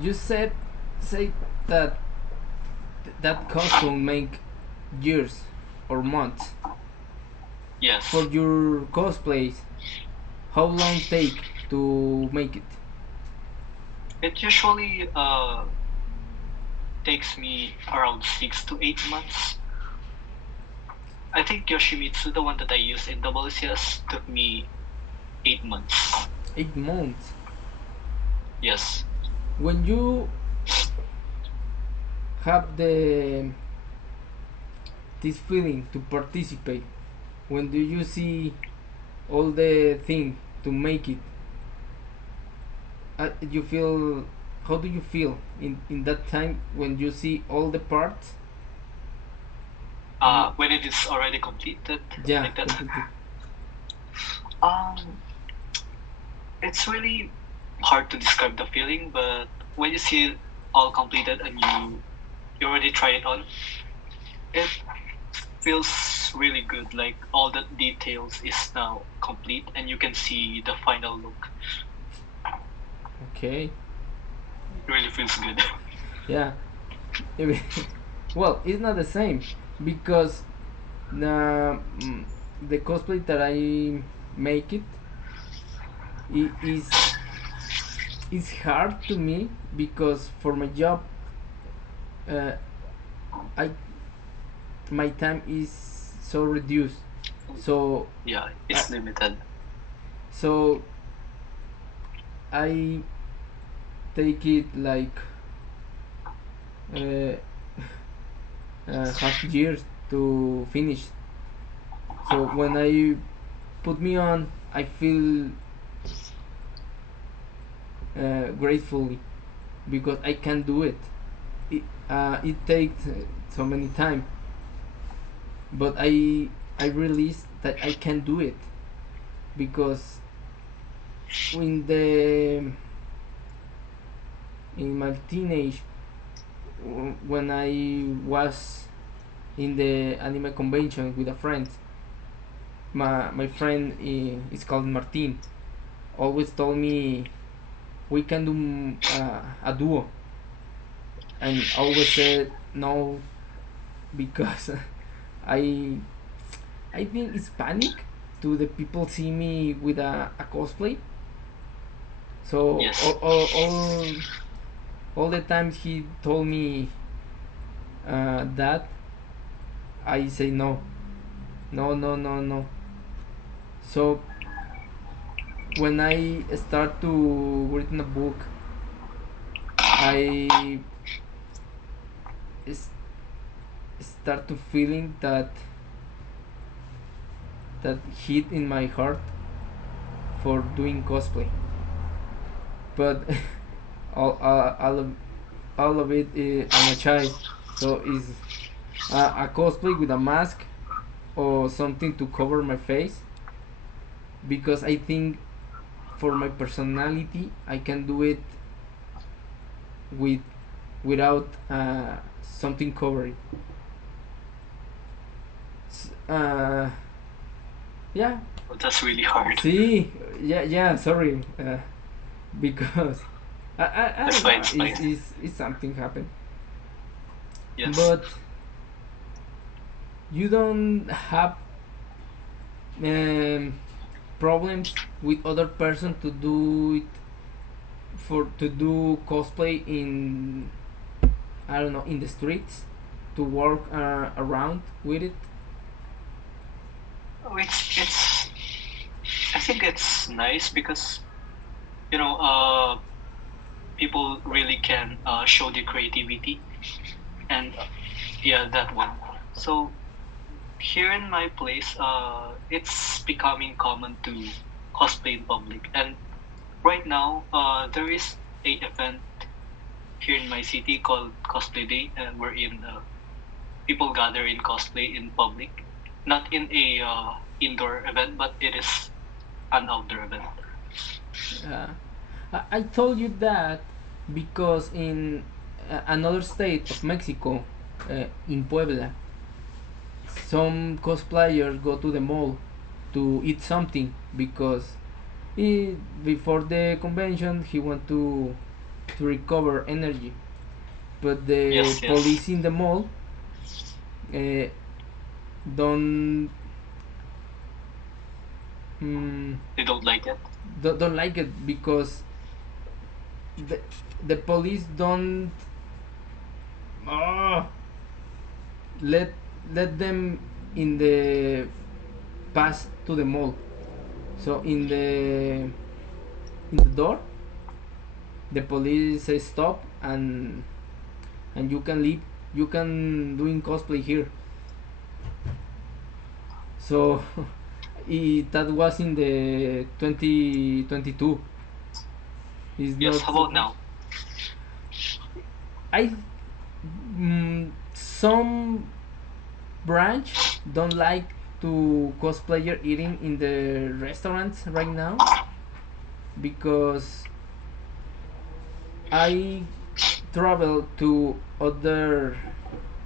you say that that costume make years or months for Yes. your cosplays. How long take to make it? It usually takes me around 6 to 8 months. I think Yoshimitsu, the one that I use in WCS, took me 8 months. 8 months. Yes. When you have this feeling to participate, when do you see all the thing to make it, you feel, how do you feel in that time when you see all the parts? You, When it is already completed, yeah, like that. completely. Um, it's really hard to describe the feeling, but when you see it all completed and you already try it on, it feels really good. Like all the details is now complete, and you can see the final look. Okay, It really feels good. yeah. Well, it's not the same because the the cosplay that I make it is hard to me because for my job, uh, I my time is so reduced. So Yeah, I, it's limited. so I take it like uh, half years to finish. So when I put me on, I feel gratefully because I can do it. It takes so many time, but I realized that I can do it because in the in my teenage, when I was in the anime convention with a friend, my friend is called Martin. Always told me we can do a duo, and always said no because I I think it's panic to the people see me with a cosplay. So Yes. all the times he told me that, I say no, no, no, no, no. So when I start to read a book, I s- start to feeling that hit in my heart for doing cosplay. But all, all, all, of, all of it, I'm a child, so is a cosplay with a mask or something to cover my face, because I think for my personality I can do it with without something covering. Yeah. Oh, that's really hard. See, yeah, yeah. Sorry, because I It's don't fine. know. It's fine. Is something happened, Yes. but you don't have um, problems with other person to do it, for to do cosplay in, I don't know, in the streets, to walk around with it. Oh, it's. I think it's nice because you know people really can show their creativity and yeah, that one. So here in my place, it's becoming common to cosplay in public, and right now, there is a event here in my city called Cosplay Day, and wherein people gather in cosplay in public, not in a indoor event, but it is an outdoor event. Uh, I told you that because in another state of Mexico, in Puebla, some cosplayers go to the mall to eat something because he, before the convention he want to recover energy, but the Yes, yes, police in the mall uh, don't mm, they don't like it. don't like it because the the police don't oh, let let them in the pass to the mall. So in the door, the police say stop, and you can leave. You can doing cosplay here. So that was in the 2022. It's Yes, not. how about now? I some branch don't like to cosplayer eating in the restaurants right now, because I travel to other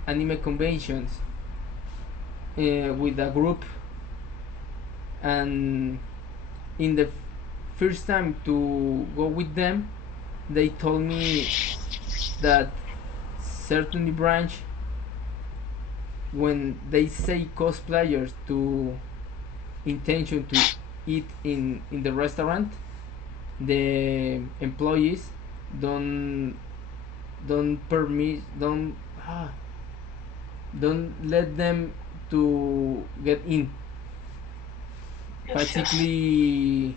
anime conventions with a group, and in the first time to go with them, they told me that certainly branch, when they say cosplayers to intention to eat in the restaurant, the employees don't don't permit don't let them to get in. Yes, yes, Basically,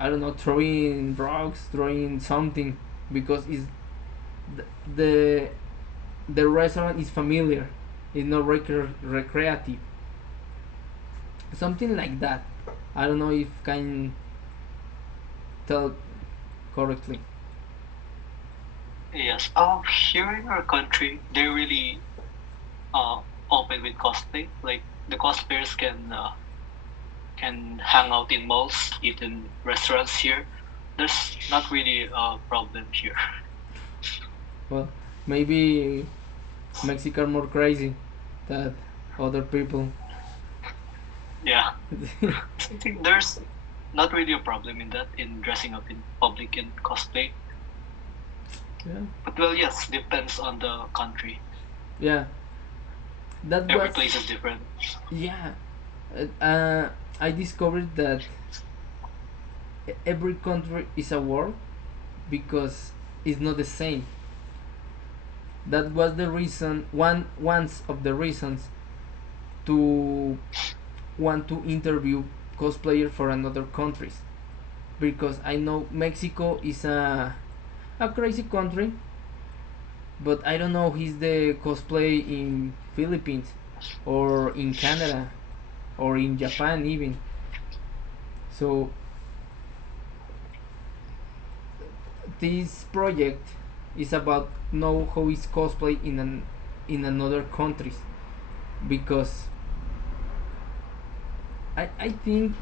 I don't know, throwing rocks, throwing something, because it's the the, the restaurant is familiar, it's not recreative, something like that. I don't know if can tell correctly. yes. Here in our country, they're really uh open with cosplay. Like the cosplayers can hang out in malls, eat in restaurants here. There's not really a problem here. Well, maybe Mexico are more crazy than other people. Yeah. I think there's not really a problem in that, in dressing up in public in cosplay. Yeah, But well, yes, depends on the country. yeah. That Every was, place is different. yeah. I discovered that every country is a world because it's not the same. That was the reason, once of the reasons to want to interview cosplayer for another countries, because I know Mexico is a crazy country, but I don't know he's the cosplay in Philippines or in Canada or in Japan even. So this project is about know how is cosplay in another countries, because I think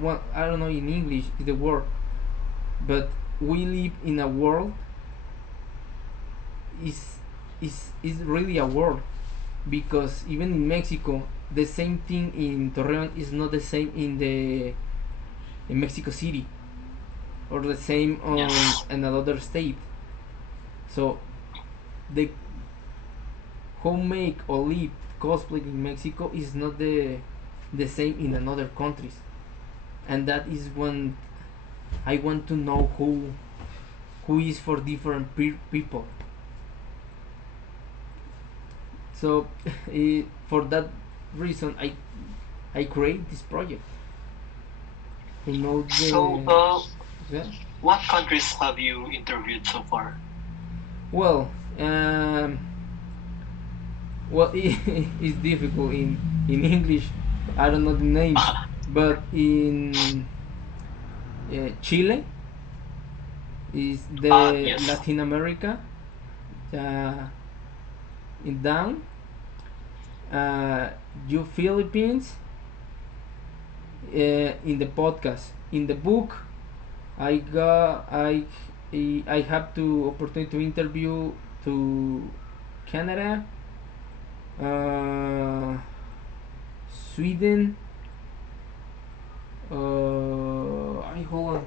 well, I don't know in English is the word, but we live in a world is is really a world, because even in Mexico the same thing in Torreon is not the same in Mexico City, or the same on Yes. another state. So the how make or live cosplay in Mexico is not the same in another countries, and that is when I want to know who is for different people. So for that reason, I create this project to know So, the, yeah. what countries have you interviewed so far? Well, um, well, it's difficult in English. I don't know the names, but in Chile is the Yes. Latin America, uh, in down, uh, you Philippines, in the podcast, in the book. I got I have to opportunity to interview to Canada, uh, Sweden. I hold on.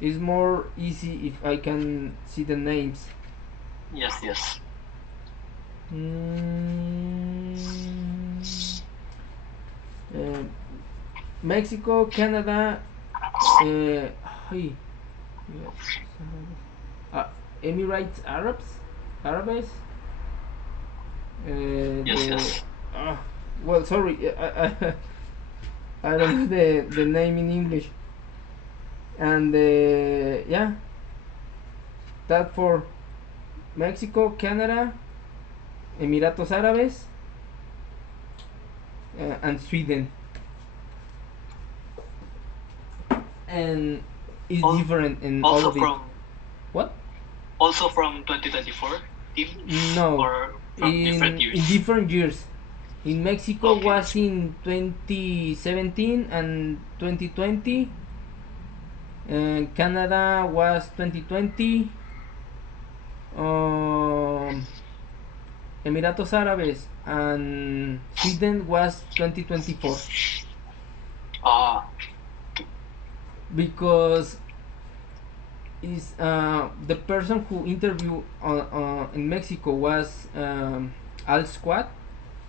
It's more easy if I can see the names. Yes, yes. Mm, uh, Mexico, Canada, hey, uh, Emirates Arabs, Yes, the yes. uh, well, sorry, I don't know the name in English, and yeah, that for Mexico, Canada, Emiratos Árabes, and Sweden, and it's Al- different in all Also of it. from What? 2024 teams No, or from different in years? different years. In Mexico Okay. was in 2017 and 2020. Canada was 2020. Um, Emiratos Árabes and Sweden was 2024, Ah, because is the person who interviewed in Mexico was Al Squad,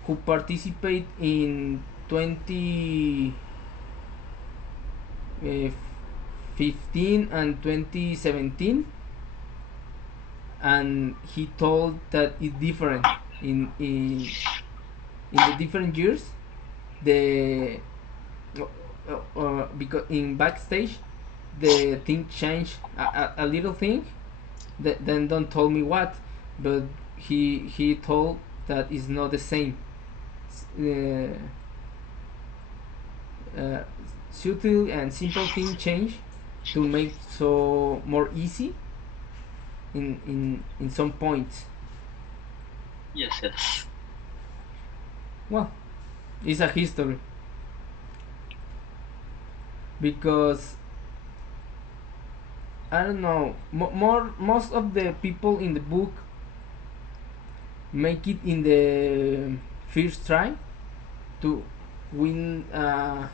who participate in 2015 and 2017, and he told that it's different in the different years. The because in backstage the thing changed a little thing, that then don't tell me what, but he told that is not the same. uh, uh, Subtle and simple thing change to make so more easy in some points. yes, yes. Well, it's a history, because I don't know, more most of the people in the book make it in the first try, to win a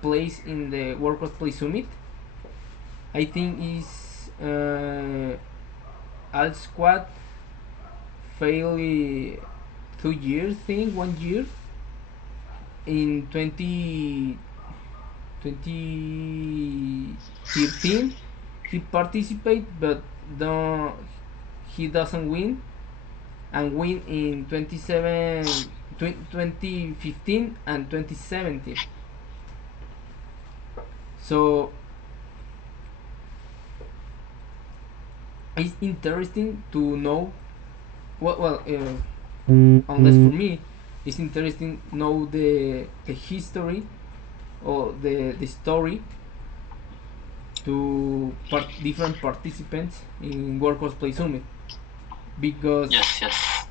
place in the World Cosplay Summit. I think is Alt Squad fairly 2 years thing 1 year in 2013 he participate but don't he doesn't win and win in 2015 and 2017. So it's interesting to know unless for me it's interesting know the history or the story to different participants in World Cosplay Summit because Yes, yes.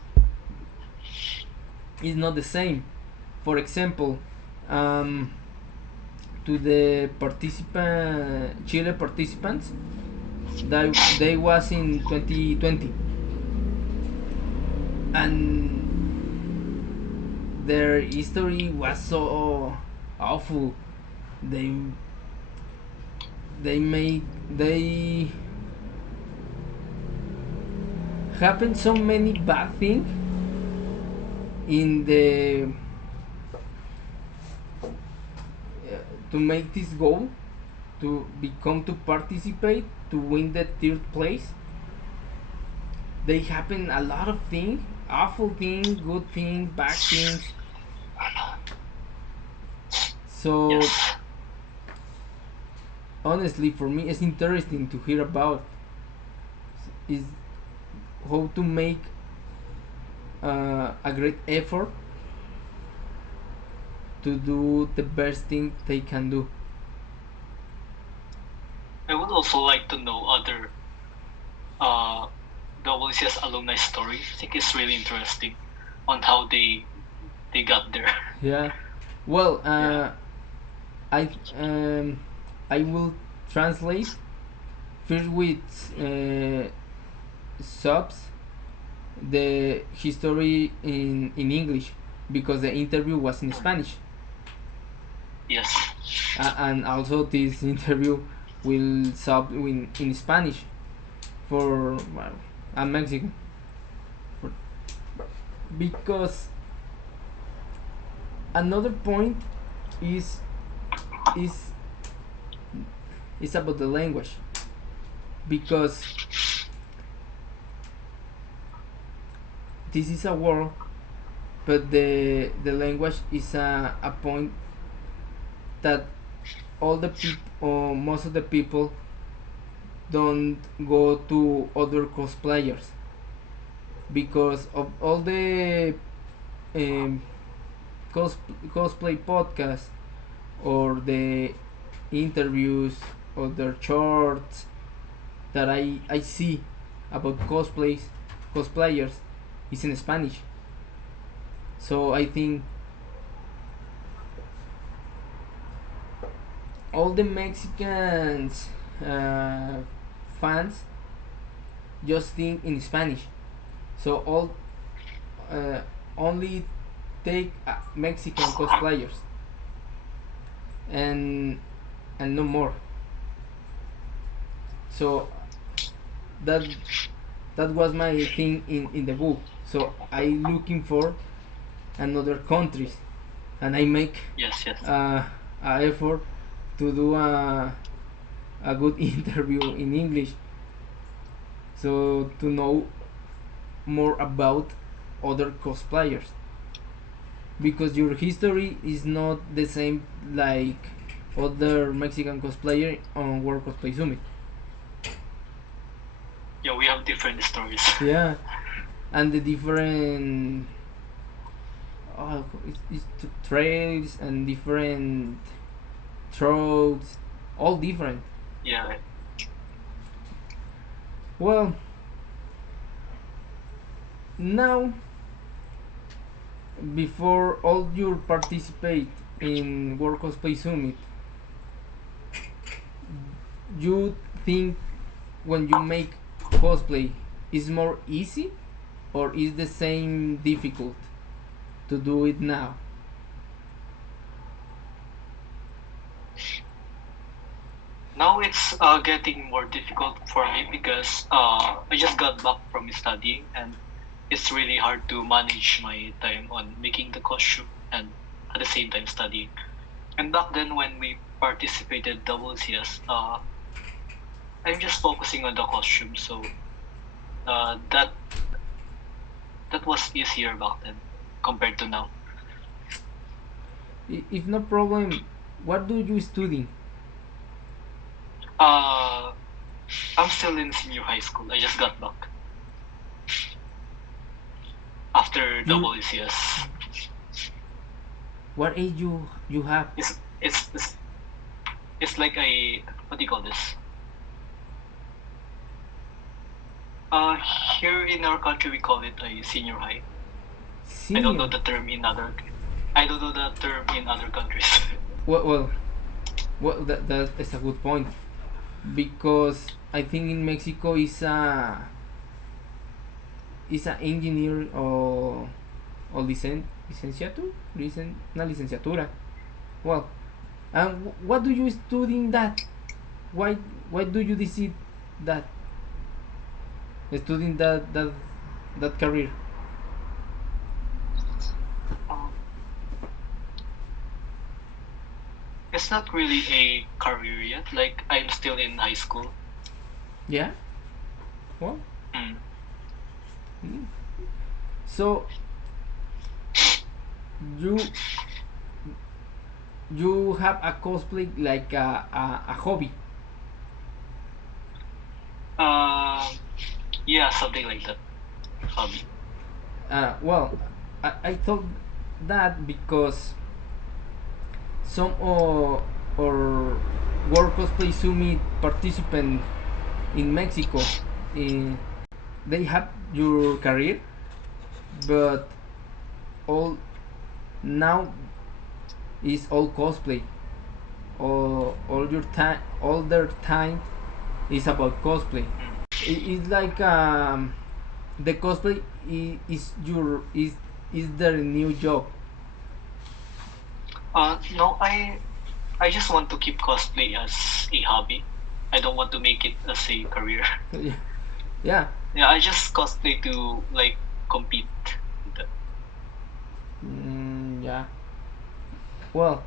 it's not the same. For example, um, to the participant Chile participants, they was in 2020, and their history was so awful. They they happened so many bad things in the to make this goal to become to participate to win the third place. They happen a lot of things, awful things, good things, bad things. So Yes. honestly, for me, it's interesting to hear about is how to make a great effort to do the best thing they can do. I would also like to know other uh, WCS alumni story. I think it's really interesting on how they got there. Yeah. Well, Yeah. I um, I will translate first with subs the history in English because the interview was in Mhm. Spanish, Yes. and also this interview will sub in Spanish for well, I'm Mexican for, because another point is is is about the language because this is a war but the language is a point that all the people or most of the people don't go to other cosplayers because of all the um, cosplay podcasts or the interviews or their shorts that I see about cosplayers is in Spanish. So I think all the Mexicans fans just think in Spanish. So all uh, only take Mexican cosplayers and no more. So that that was my thing in the book. So I looking for another countries, and I make Yes. Yes. a effort to do a good interview in English. So to know more about other cosplayers because your history is not the same like other Mexican cosplayer on World Cosplay Summit. Yeah, we have different stories. Yeah, and the different it's trails and different throats, all different. Yeah. Well, now before all you participate in World Cosplay Summit, you think when you make cosplay is more easy or is the same difficult to do it now? Now it's getting more difficult for me because I just got back from studying, and it's really hard to manage my time on making the costume and at the same time studying. And back then, when we participated WCS, I'm just focusing on the costume, so that was easier back then compared to now. If no problem, what do you study? Uh, I'm still in senior high school. I just got back after You WCS. what age you have? It's it's it's, it's like a, what do you call this? Uh, Here in our country we call it a senior high. I don't know Senior. the term in other. I don't know the term in other countries. Well, that is a good point because I think in Mexico is a engineer o licenciatura, una licenciatura. Well, and what do you study in that? Why do you decide that studying that career? um, it's not really a career yet. Like I'm still in high school. Yeah. Well, Mm. mm. So you you have a cosplay like a hobby. Um, yeah, something like that. Hobby. Well, I thought that because some or World Cosplay Summit participant in Mexico, uh, they have your career, but all now is all cosplay. All your time, all their time is about cosplay. Mm. It's like the cosplay is your is their new job. No, I just want to keep cosplay as a hobby. I don't want to make it as a career. Yeah. Yeah, I just cosplay to like compete with that. Yeah. Well,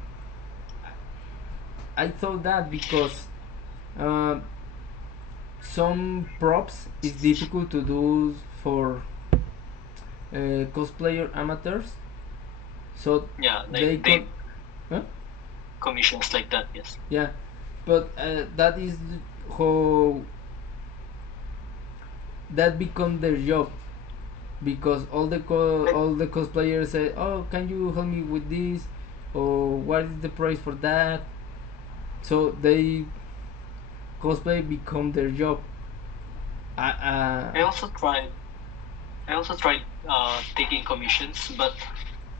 I thought that because uh, some props is difficult to do for cosplayer amateurs, so Yeah, they like con. they Huh? commissions like that. Yes. Yeah, but that is how that become their job because Like, all the cosplayers say, "Oh, can you help me with this?" or "What is the price for that?" So they cosplay become their job. I also tried. I also tried taking commissions, but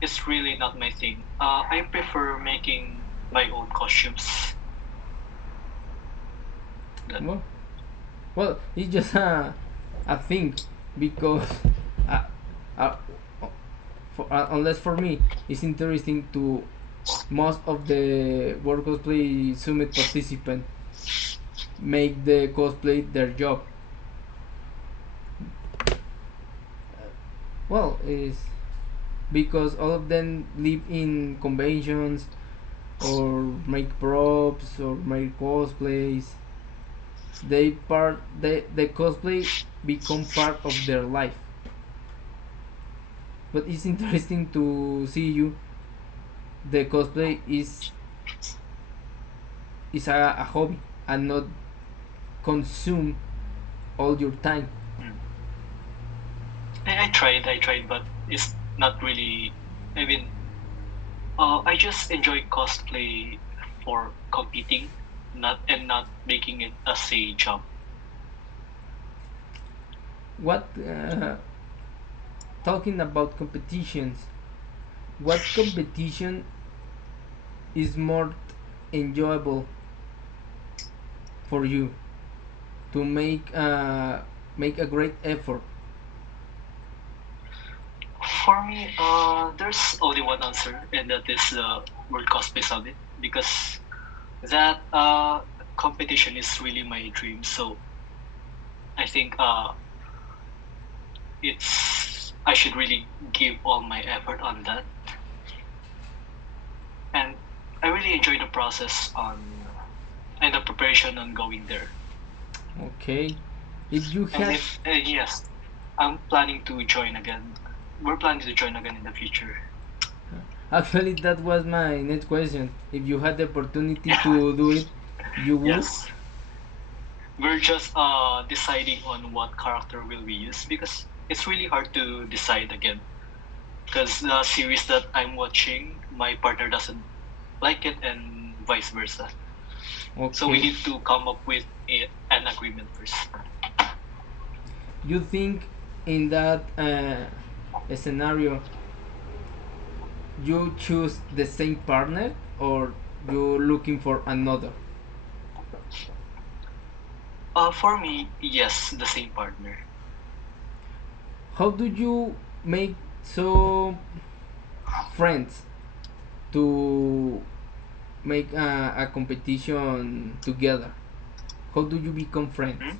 it's really not my thing. I prefer making my own costumes. That Well, well, it's just a thing because uh, uh, unless for me, it's interesting to most of the World Cosplay Summit participants make the cosplay their job. Well, is because all of them live in conventions or make props or make cosplays. The cosplay become part of their life. But it's interesting to see you. The cosplay is a hobby and not consume all your time. mm. I tried, but it's not really. I mean, I just enjoy cosplay for competing, not making it as a job. What talking about competitions? What competition is more enjoyable for you to make a great effort? For me, there's only one answer, and that is the World Cosplay Summit because that competition is really my dream. So I think it's I should really give all my effort on that, and I really enjoy the process on and the preparation on going there. Okay. If you And had if yes, I'm planning to join again. We're planning to join again in the future. actually that was my next question. If you had the opportunity to do it, you would? Yes, we're just deciding on what character will we use because it's really hard to decide again. Because the series that I'm watching, my partner doesn't like it, and vice versa. So we Okay. need to come up with an agreement first. You think in that scenario you choose the same partner or you looking for another? For me, yes, the same partner. How do you make so friends to make a competition together? How do you become friends? Hmm?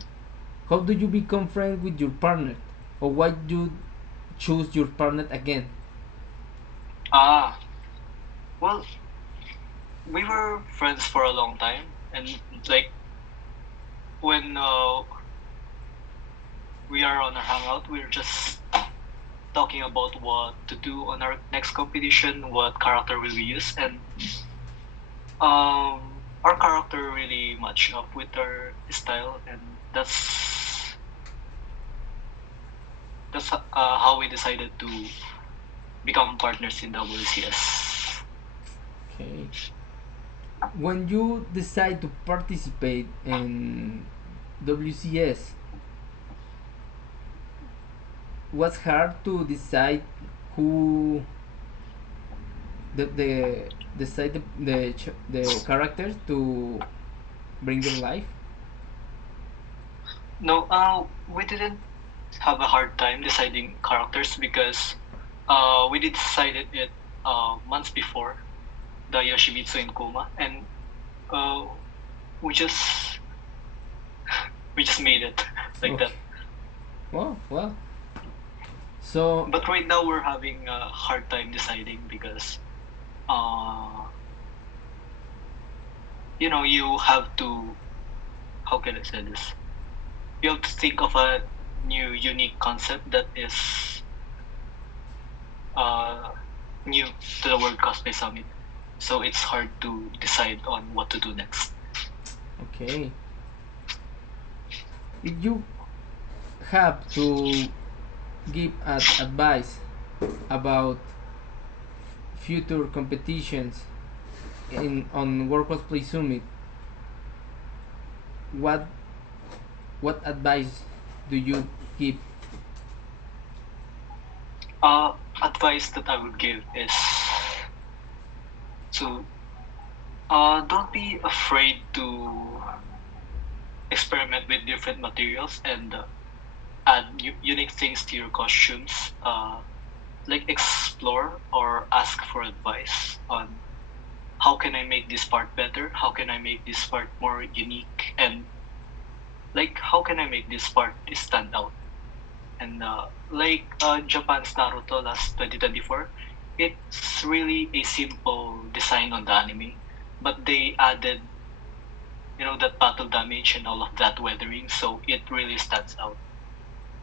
How do you become friends with your partner? Or why you choose your partner again? Ah, well, we were friends for a long time, and like when we are on our hangout, we're just talking about what to do on our next competition, what character will we use, and our character really match up with our style, and that's how we decided to become partners in WCS. Okay. When you decide to participate in WCS, was hard to decide who the decide the characters to bring your life. No, we didn't have a hard time deciding characters because we did decided it months before the Yoshimitsu and Kuma, and uh, we just we just made it like Okay. that. Well. So But right now we're having a hard time deciding because uh, you have to, how can I say this? You have to think of a new unique concept that is uh, new to the World Cosplay Summit. So it's hard to decide on what to do next. okay, if you have to give advice about future competitions in on World Cosplay Summit, what advice do you give? Advice that I would give is to don't be afraid to experiment with different materials and add unique things to your costumes. Like explore or ask for advice on how can I make this part better? How can I make this part more unique? And like how can I make this part stand out? And like Japan's Naruto last 2024, it's really a simple design on the anime, but they added that battle damage and all of that weathering, so it really stands out.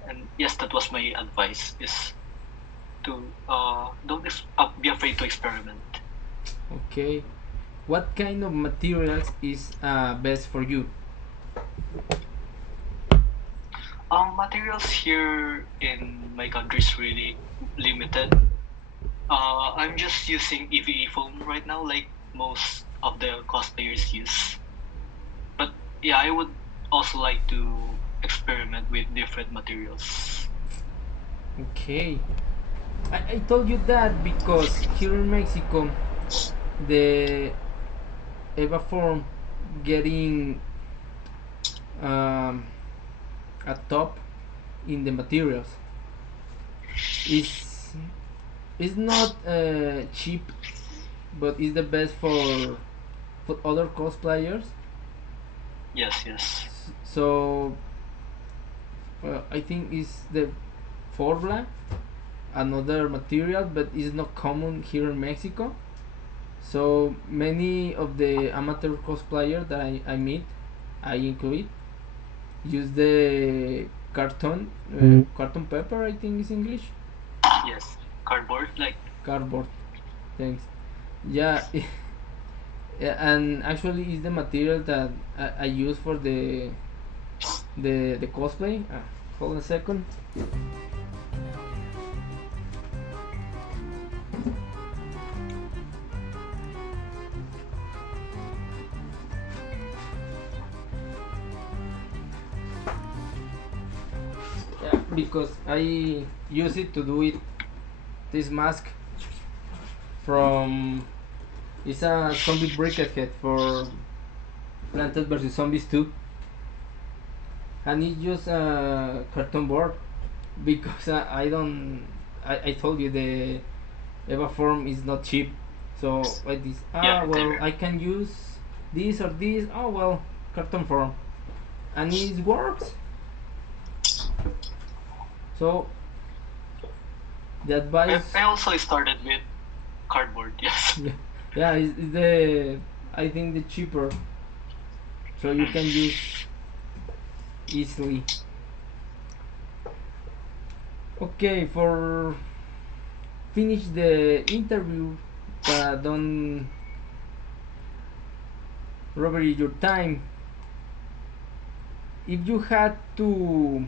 And yes, that was my advice: is to don't be afraid to experiment. Okay, what kind of materials is best for you? Materials here in my country is really limited. I'm just using EVA foam right now, like most of the cosplayers use. But yeah, I would also like to experiment with different materials. Okay, I told you that because here in Mexico the Eva form getting um, a top in the materials is not cheap, but is the best for other cosplayers. Yes, yes. So I think it's the Forbla, another material, but it's not common here in Mexico. So many of the amateur cosplayers that I meet, I include, use the carton paper. I think is English. Yes. Cardboard, like. Cardboard. Thanks. Yeah, yeah, and actually, it's the material that I use for the cosplay. Hold on a second. Yeah, because I use it to do it. This mask from it's a zombie briquette head for Planted versus Zombies 2, and it's just a carton board because I don't. I told you the Eva form is not cheap, so like this. Yeah, Well, there. I can use this or this. Well, carton form, and it works. So the I advice, also started with cardboard, yes. yeah, yeah, is the I think the cheaper, so you can Mm. use easily. Okay, for finish the interview, but don't robbery your time. If you had to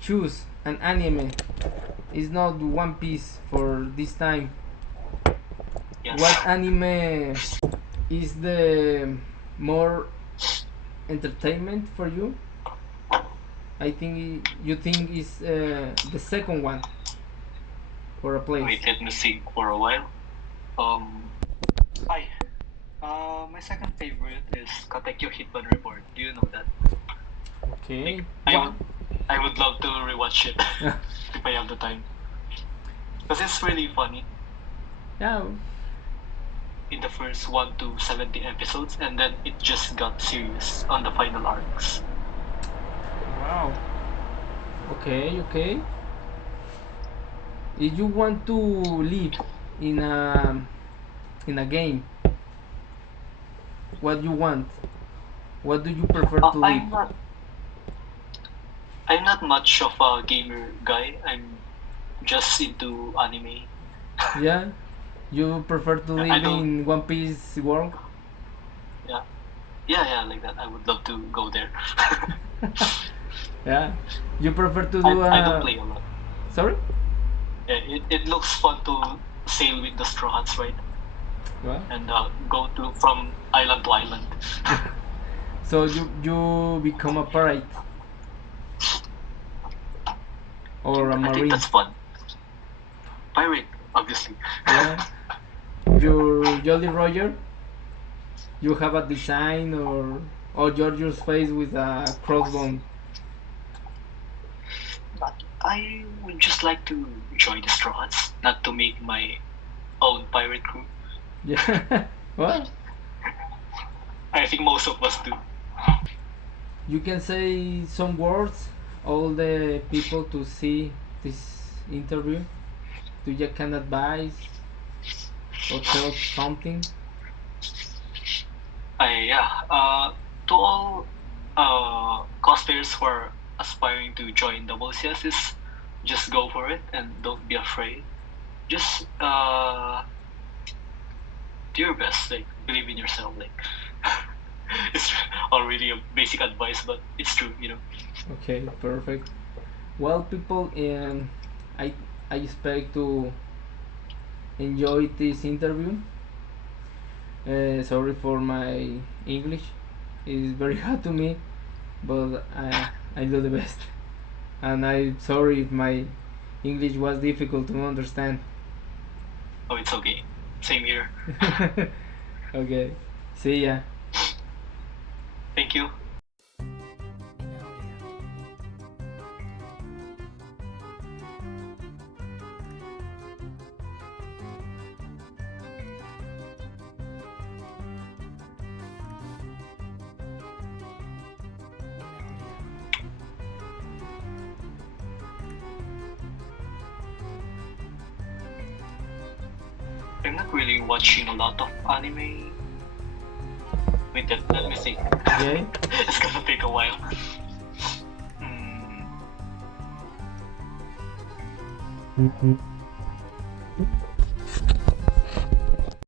choose an anime, it's not One Piece for this time. What Yes. anime is the more entertainment for you? I think you think is the second one for a place. Wait, let me think for a while. Um, I my second favorite is Katekyo Hitman Report. Do you know that? Okay. Like, What? I would love to rewatch it if I have the time, because it's really funny Yeah. in the first 1 to 70 episodes, and then it just got serious on the final arcs. Wow. Okay. Okay. If you want to live in a game, what you want? What do you prefer Uh, to live? I'm not I'm not much of a gamer guy. I'm just into anime. Yeah, you prefer to I live don't. in One Piece world. Yeah, yeah, like that. I would love to go there. Yeah, you prefer to do I don't a. play a lot. Sorry. Yeah, it looks fun to sail with the straw hats, right? What? And go to from island to island. So you become a pirate or a I think marine. that's fun. Pirate, obviously. Yeah, your Jolly Roger. You have a design or George's face with a crossbone. But I would just like to join the straw hats, not to make my own pirate crew. Yeah. What? I think most of us do. You can say some words, all the people to see this interview. Do you can advise or tell something? Yeah. To all cosplayers who are aspiring to join WCS, is just go for it and don't be afraid. Just do your best. Like, believe in yourself. Like, it's already a basic advice, but it's true. Okay, perfect. Well, people, I I expect to enjoy this interview. Sorry for my English. It's very hard to me, but I do the best. And I'm sorry if my English was difficult to understand. Oh, it's okay. Same here. Okay, see ya. Thank you. I'm not really watching a lot of anime. Wait, let me see. Okay. It's gonna take a while. Mm,